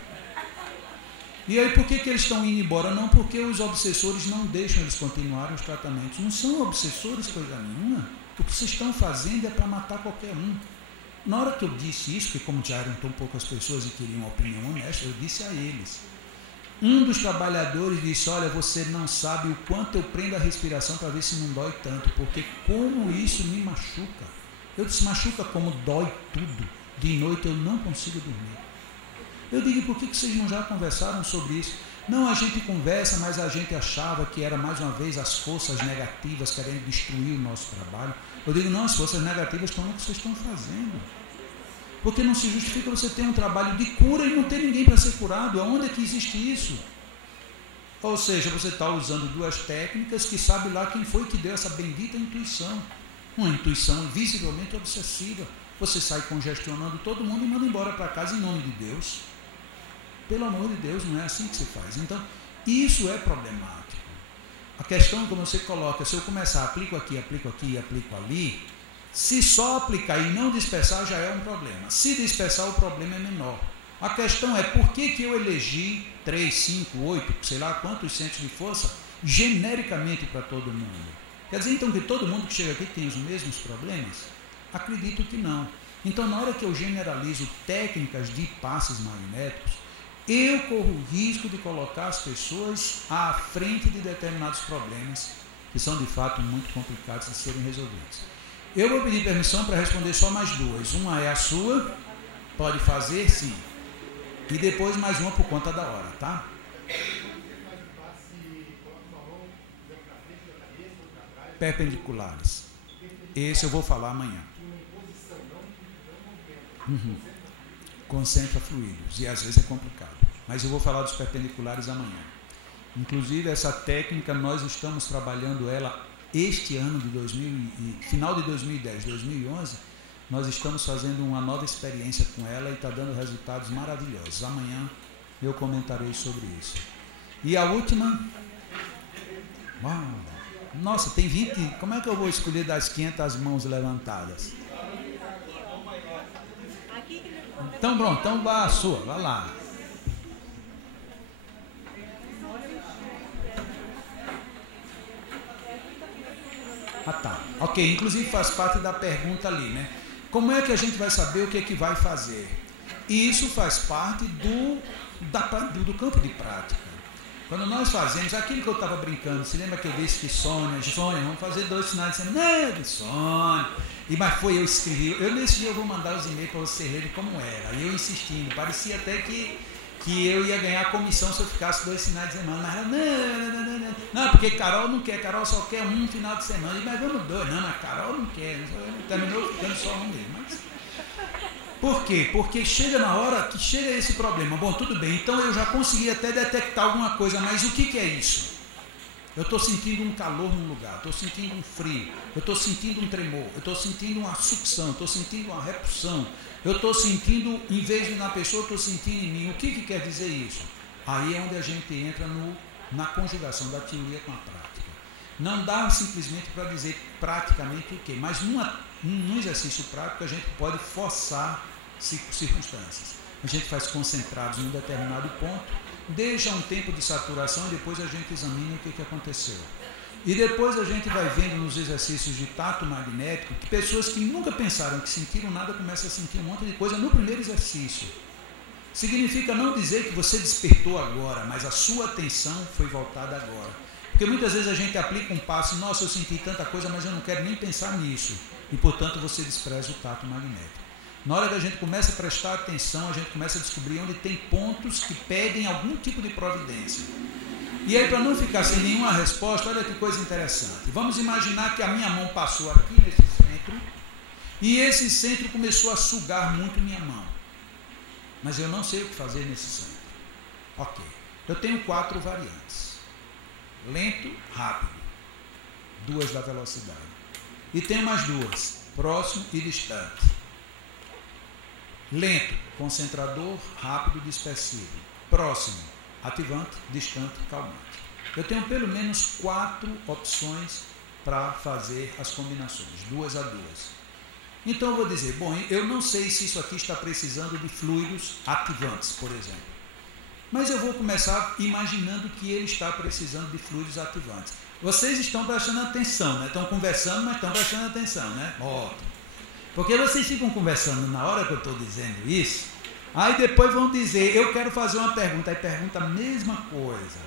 E aí por que eles estão indo embora? Não porque os obsessores não deixam eles continuarem os tratamentos. Não são obsessores coisa nenhuma. O que vocês estão fazendo é para matar qualquer um. Na hora que eu disse isso, porque como já eram tão poucas pessoas e queriam uma opinião honesta, eu disse a eles. Um dos trabalhadores disse, olha, você não sabe o quanto eu prendo a respiração para ver se não dói tanto, porque como isso me machuca. Eu disse, machuca como dói tudo. De noite eu não consigo dormir. Eu digo, por que vocês não já conversaram sobre isso? Não, a gente conversa, mas a gente achava que era mais uma vez as forças negativas querendo destruir o nosso trabalho. Eu digo, não, as forças negativas estão no que vocês estão fazendo. Porque não se justifica você ter um trabalho de cura e não ter ninguém para ser curado. Aonde é que existe isso? Ou seja, você está usando 2 técnicas que sabe lá quem foi que deu essa bendita intuição. Uma intuição visivelmente obsessiva. Você sai congestionando todo mundo e manda embora para casa em nome de Deus. Pelo amor de Deus, não é assim que se faz. Então, isso é problemático. A questão, como você coloca, se eu começar, aplico aqui, aplico ali, se só aplicar e não dispersar já é um problema. Se dispersar, o problema é menor. A questão é por que eu elegi 3, 5, 8, sei lá quantos centros de força, genericamente para todo mundo. Quer dizer, então, que todo mundo que chega aqui tem os mesmos problemas? Acredito que não. Então, na hora que eu generalizo técnicas de passes magnéticos, eu corro o risco de colocar as pessoas à frente de determinados problemas que são, de fato, muito complicados de serem resolvidos. Eu vou pedir permissão para responder só mais duas. Uma é a sua, pode fazer, sim. E depois mais uma por conta da hora, tá? Perpendiculares. Esse eu vou falar amanhã. Concentra fluidos. E às vezes é complicado. Mas eu vou falar dos perpendiculares amanhã. Inclusive, essa técnica, nós estamos trabalhando ela este ano de final de 2010, 2011, nós estamos fazendo uma nova experiência com ela e está dando resultados maravilhosos. Amanhã eu comentarei sobre isso. E a última... Uau! Nossa, tem 20... Como é que eu vou escolher das 500 mãos levantadas? Então, pronto. Então, vá a sua. Vá lá. Ah, tá. Ok. Inclusive faz parte da pergunta ali, né? Como é que a gente vai saber o que é que vai fazer? E isso faz parte do campo de prática. Quando nós fazemos aquilo que eu estava brincando, se lembra que eu disse que Sônia, vamos fazer 2 finais de semana, não, Sônia, mas foi eu escrevi, nesse dia eu vou mandar os e-mails para você lerem como era, e eu insistindo, parecia até que eu ia ganhar comissão se eu ficasse 2 finais de semana, mas ela, não, porque Carol não quer, Carol só quer um final de semana, mas vamos 2, não, mas Carol não quer, terminou ficando só um mesmo, mas... Por quê? Porque chega na hora que chega esse problema. Bom, tudo bem, então eu já consegui até detectar alguma coisa, mas o que é isso? Eu estou sentindo um calor num lugar, estou sentindo um frio, eu estou sentindo um tremor, eu estou sentindo uma sucção, eu estou sentindo uma repulsão, eu estou sentindo, em vez de na pessoa, eu estou sentindo em mim. O que quer dizer isso? Aí é onde a gente entra na conjugação da teoria com a prática. Não dá simplesmente para dizer praticamente o quê, mas num exercício prático a gente pode forçar circunstâncias. A gente faz concentrados em um determinado ponto, deixa um tempo de saturação e depois a gente examina o que aconteceu. E depois a gente vai vendo nos exercícios de tato magnético que pessoas que nunca pensaram que sentiram nada começam a sentir um monte de coisa no primeiro exercício. Significa não dizer que você despertou agora, mas a sua atenção foi voltada agora. Porque muitas vezes a gente aplica um passo, nossa, eu senti tanta coisa, mas eu não quero nem pensar nisso. E, portanto, você despreza o tato magnético. Na hora que a gente começa a prestar atenção, a gente começa a descobrir onde tem pontos que pedem algum tipo de providência. E aí, para não ficar sem nenhuma resposta, olha que coisa interessante. Vamos imaginar que a minha mão passou aqui nesse centro, e esse centro começou a sugar muito minha mão. Mas eu não sei o que fazer nesse centro. Ok. Eu tenho 4 variantes. Lento, rápido. 2 da velocidade. E tenho mais 2. Próximo e distante. Lento, concentrador, rápido, dispersivo. Próximo, ativante, distante, calmante. Eu tenho pelo menos 4 opções para fazer as combinações, 2 a 2. Então eu vou dizer, bom, eu não sei se isso aqui está precisando de fluidos ativantes, por exemplo. Mas eu vou começar imaginando que ele está precisando de fluidos ativantes. Vocês estão prestando atenção, né? Estão conversando, mas estão prestando atenção, né? Ótimo. Porque vocês ficam conversando na hora que eu estou dizendo isso, aí depois vão dizer, eu quero fazer uma pergunta, aí pergunta a mesma coisa.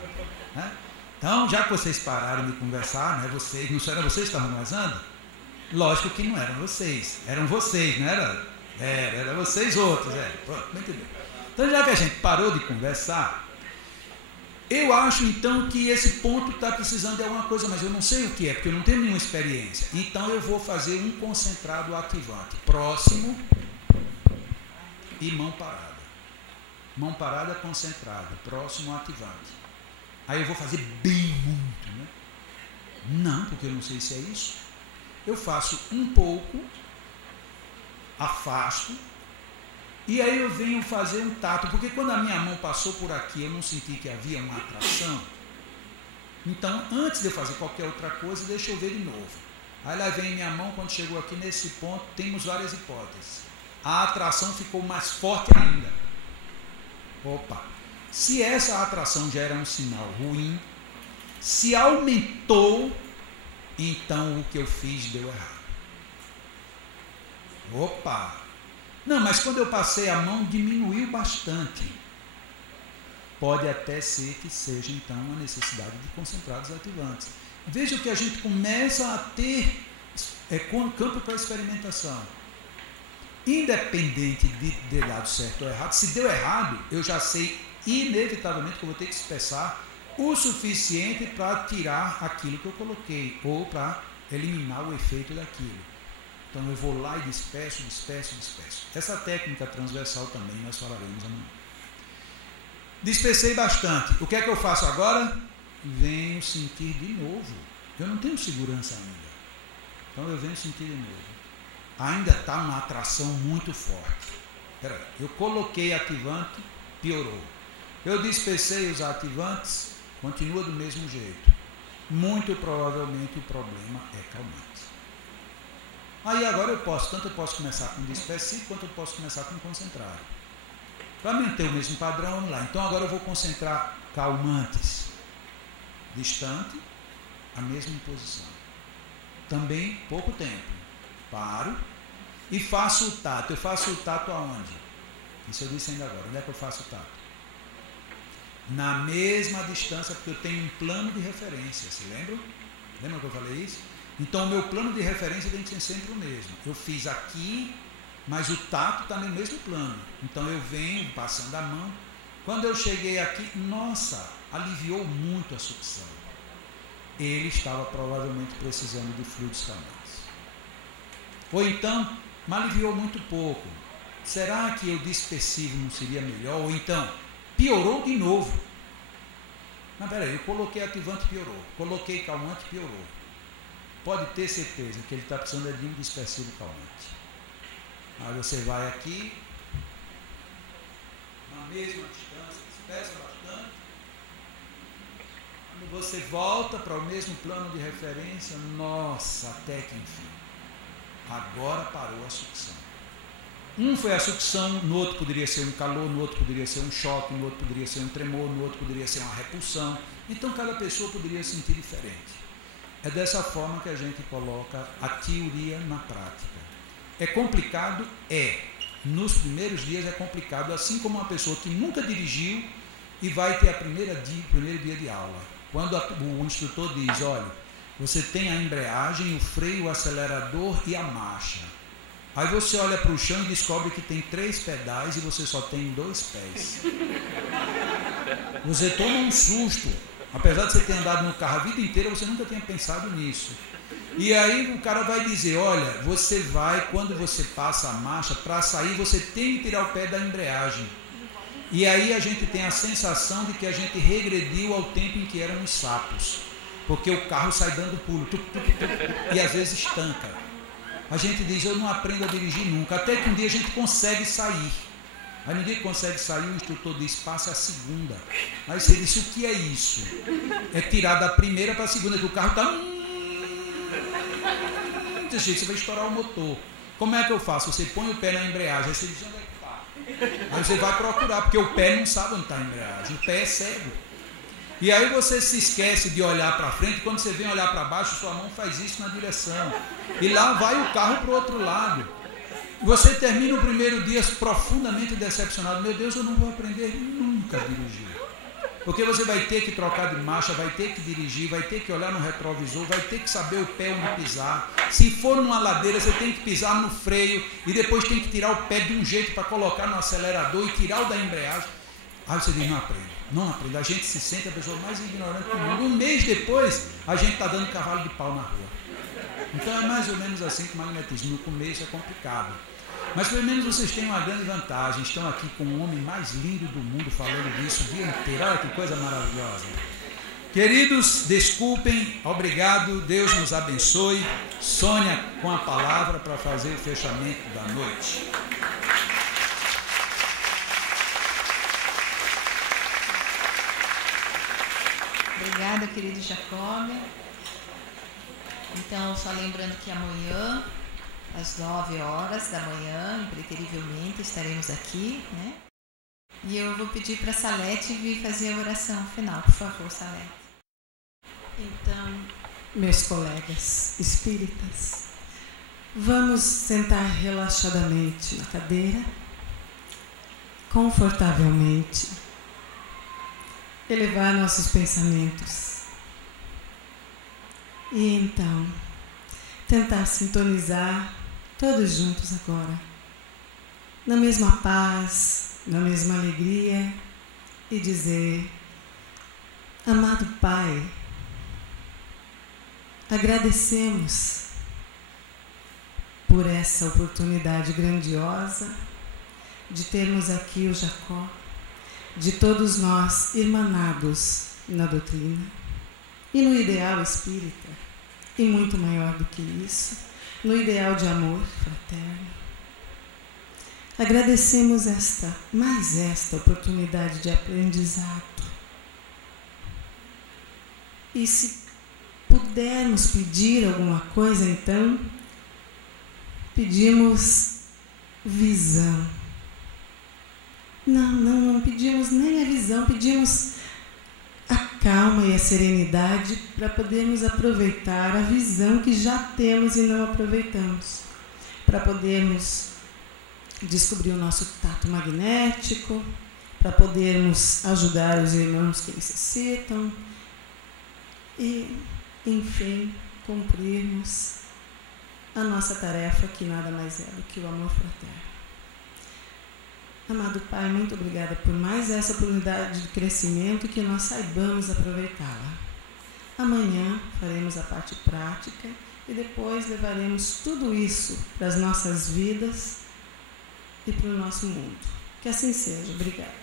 Né? Então, já que vocês pararam de conversar, né, vocês, não eram vocês que estavam conversando? Lógico que não eram vocês não era? Era vocês outros. Pronto, muito bem. Então, já que a gente parou de conversar, eu acho então que esse ponto está precisando de alguma coisa, mas eu não sei o que é, porque eu não tenho nenhuma experiência. Então eu vou fazer um concentrado ativante. Próximo e mão parada. Mão parada, concentrado. Próximo, ativante. Aí eu vou fazer bem muito, né? Não, porque eu não sei se é isso. Eu faço um pouco, afasto, e aí eu venho fazer um tato, porque quando a minha mão passou por aqui, eu não senti que havia uma atração. Então, antes de eu fazer qualquer outra coisa, deixa eu ver de novo. Aí lá vem minha mão, quando chegou aqui nesse ponto, temos várias hipóteses. A atração ficou mais forte ainda. Opa! Se essa atração já era um sinal ruim, se aumentou, então o que eu fiz deu errado. Opa! Não, mas quando eu passei a mão, diminuiu bastante. Pode até ser que seja, então, uma necessidade de concentrados ativantes. Veja que a gente começa a ter campo para experimentação. Independente de ter dado certo ou errado, se deu errado, eu já sei inevitavelmente que eu vou ter que expressar o suficiente para tirar aquilo que eu coloquei, ou para eliminar o efeito daquilo. Então eu vou lá e despeço. Essa técnica transversal também nós falaremos amanhã. Despecei bastante. O que é que eu faço agora? Venho sentir de novo. Eu não tenho segurança ainda. Então eu venho sentir de novo. Ainda está uma atração muito forte. Espera aí. Eu coloquei ativante, piorou. Eu despecei os ativantes, continua do mesmo jeito. Muito provavelmente o problema é calmante. Aí agora tanto eu posso começar com despecido, quanto eu posso começar com concentrado. Para manter o mesmo padrão, vamos lá. Então agora eu vou concentrar calmantes. Distante, a mesma posição. Também pouco tempo. Paro e faço o tato. Eu faço o tato aonde? Isso eu disse ainda agora. Onde é que eu faço o tato? Na mesma distância, porque eu tenho um plano de referência. Você lembra? Lembra que eu falei isso? Então o meu plano de referência tem que ser sempre o mesmo. Eu fiz aqui, mas o tato está no mesmo plano. Então eu venho passando a mão. Quando eu cheguei aqui, nossa, aliviou muito a sucção. Ele estava provavelmente precisando de fluidos calmantes. Ou então, me aliviou muito pouco. Será que eu dispersivo não seria melhor? Ou então, piorou de novo. Mas peraí, eu coloquei ativante, piorou. Coloquei calmante, piorou. Pode ter certeza que ele está precisando de um dispersivo calmante. Aí você vai aqui, na mesma distância, dispersa bastante. Quando você volta para o mesmo plano de referência, nossa, até que enfim. Agora parou a sucção. Um foi a sucção, no outro poderia ser um calor, no outro poderia ser um choque, no outro poderia ser um tremor, no outro poderia ser uma repulsão. Então cada pessoa poderia sentir diferente. É dessa forma que a gente coloca a teoria na prática. É complicado? É. Nos primeiros dias é complicado, assim como uma pessoa que nunca dirigiu e vai ter o primeiro dia de aula. Quando o instrutor diz, olha, você tem a embreagem, o freio, o acelerador e a marcha. Aí você olha para o chão e descobre que tem 3 pedais e você só tem 2 pés. Você toma um susto. Apesar de você ter andado no carro a vida inteira, você nunca tinha pensado nisso. E aí o cara vai dizer, olha, você vai, quando você passa a marcha, para sair você tem que tirar o pé da embreagem. E aí a gente tem a sensação de que a gente regrediu ao tempo em que éramos sapos. Porque o carro sai dando pulo, e às vezes estanca. A gente diz, eu não aprendo a dirigir nunca, até que um dia a gente consegue sair. Aí no dia que consegue sair, o instrutor diz, passe a segunda. Aí você disse, o que é isso? É tirar da primeira para a segunda, que o carro está... Desse jeito, você vai estourar o motor. Como é que eu faço? Você põe o pé na embreagem, aí você diz, onde é que está? Aí você vai procurar, porque o pé não sabe onde está a embreagem, o pé é cego. E aí você se esquece de olhar para frente, quando você vem olhar para baixo, sua mão faz isso na direção. E lá vai o carro para o outro lado. Você termina o primeiro dia profundamente decepcionado. Meu Deus, eu não vou aprender nunca a dirigir. Porque você vai ter que trocar de marcha, vai ter que dirigir, vai ter que olhar no retrovisor, vai ter que saber o pé onde pisar. Se for numa ladeira, você tem que pisar no freio e depois tem que tirar o pé de um jeito para colocar no acelerador e tirar o da embreagem. Aí você diz, não aprende. Não aprende. A gente se sente a pessoa mais ignorante do mundo. Um mês depois, a gente está dando cavalo de pau na rua. Então é mais ou menos assim que o magnetismo. No começo é complicado. Mas pelo menos vocês têm uma grande vantagem. Estão aqui com o homem mais lindo do mundo falando disso o dia inteiro. Olha que coisa maravilhosa. Queridos, desculpem, obrigado, Deus nos abençoe. Sônia com a palavra para fazer o fechamento da noite. Obrigada, querido Jacob. Então, só lembrando que amanhã, às 9 horas da manhã, impreterivelmente, estaremos aqui, né? E eu vou pedir para a Salete vir fazer a oração final. Por favor, Salete. Então, meus colegas espíritas, vamos sentar relaxadamente na cadeira, confortavelmente, elevar nossos pensamentos e então tentar sintonizar todos juntos agora, na mesma paz, na mesma alegria, e dizer: amado Pai, agradecemos por essa oportunidade grandiosa de termos aqui o Jacó, de todos nós irmanados na doutrina e no ideal espírita, e muito maior do que isso, no ideal de amor fraterno. Agradecemos esta oportunidade de aprendizado. E se pudermos pedir alguma coisa, então, pedimos visão. Não pedimos nem a visão, pedimos a calma e a serenidade para podermos aproveitar a visão que já temos e não aproveitamos, para podermos descobrir o nosso tato magnético, para podermos ajudar os irmãos que necessitam e, enfim, cumprirmos a nossa tarefa, que nada mais é do que o amor fraterno. Amado Pai, muito obrigada por mais essa oportunidade de crescimento, e que nós saibamos aproveitá-la. Amanhã faremos a parte prática e depois levaremos tudo isso para as nossas vidas e para o nosso mundo. Que assim seja. Obrigada.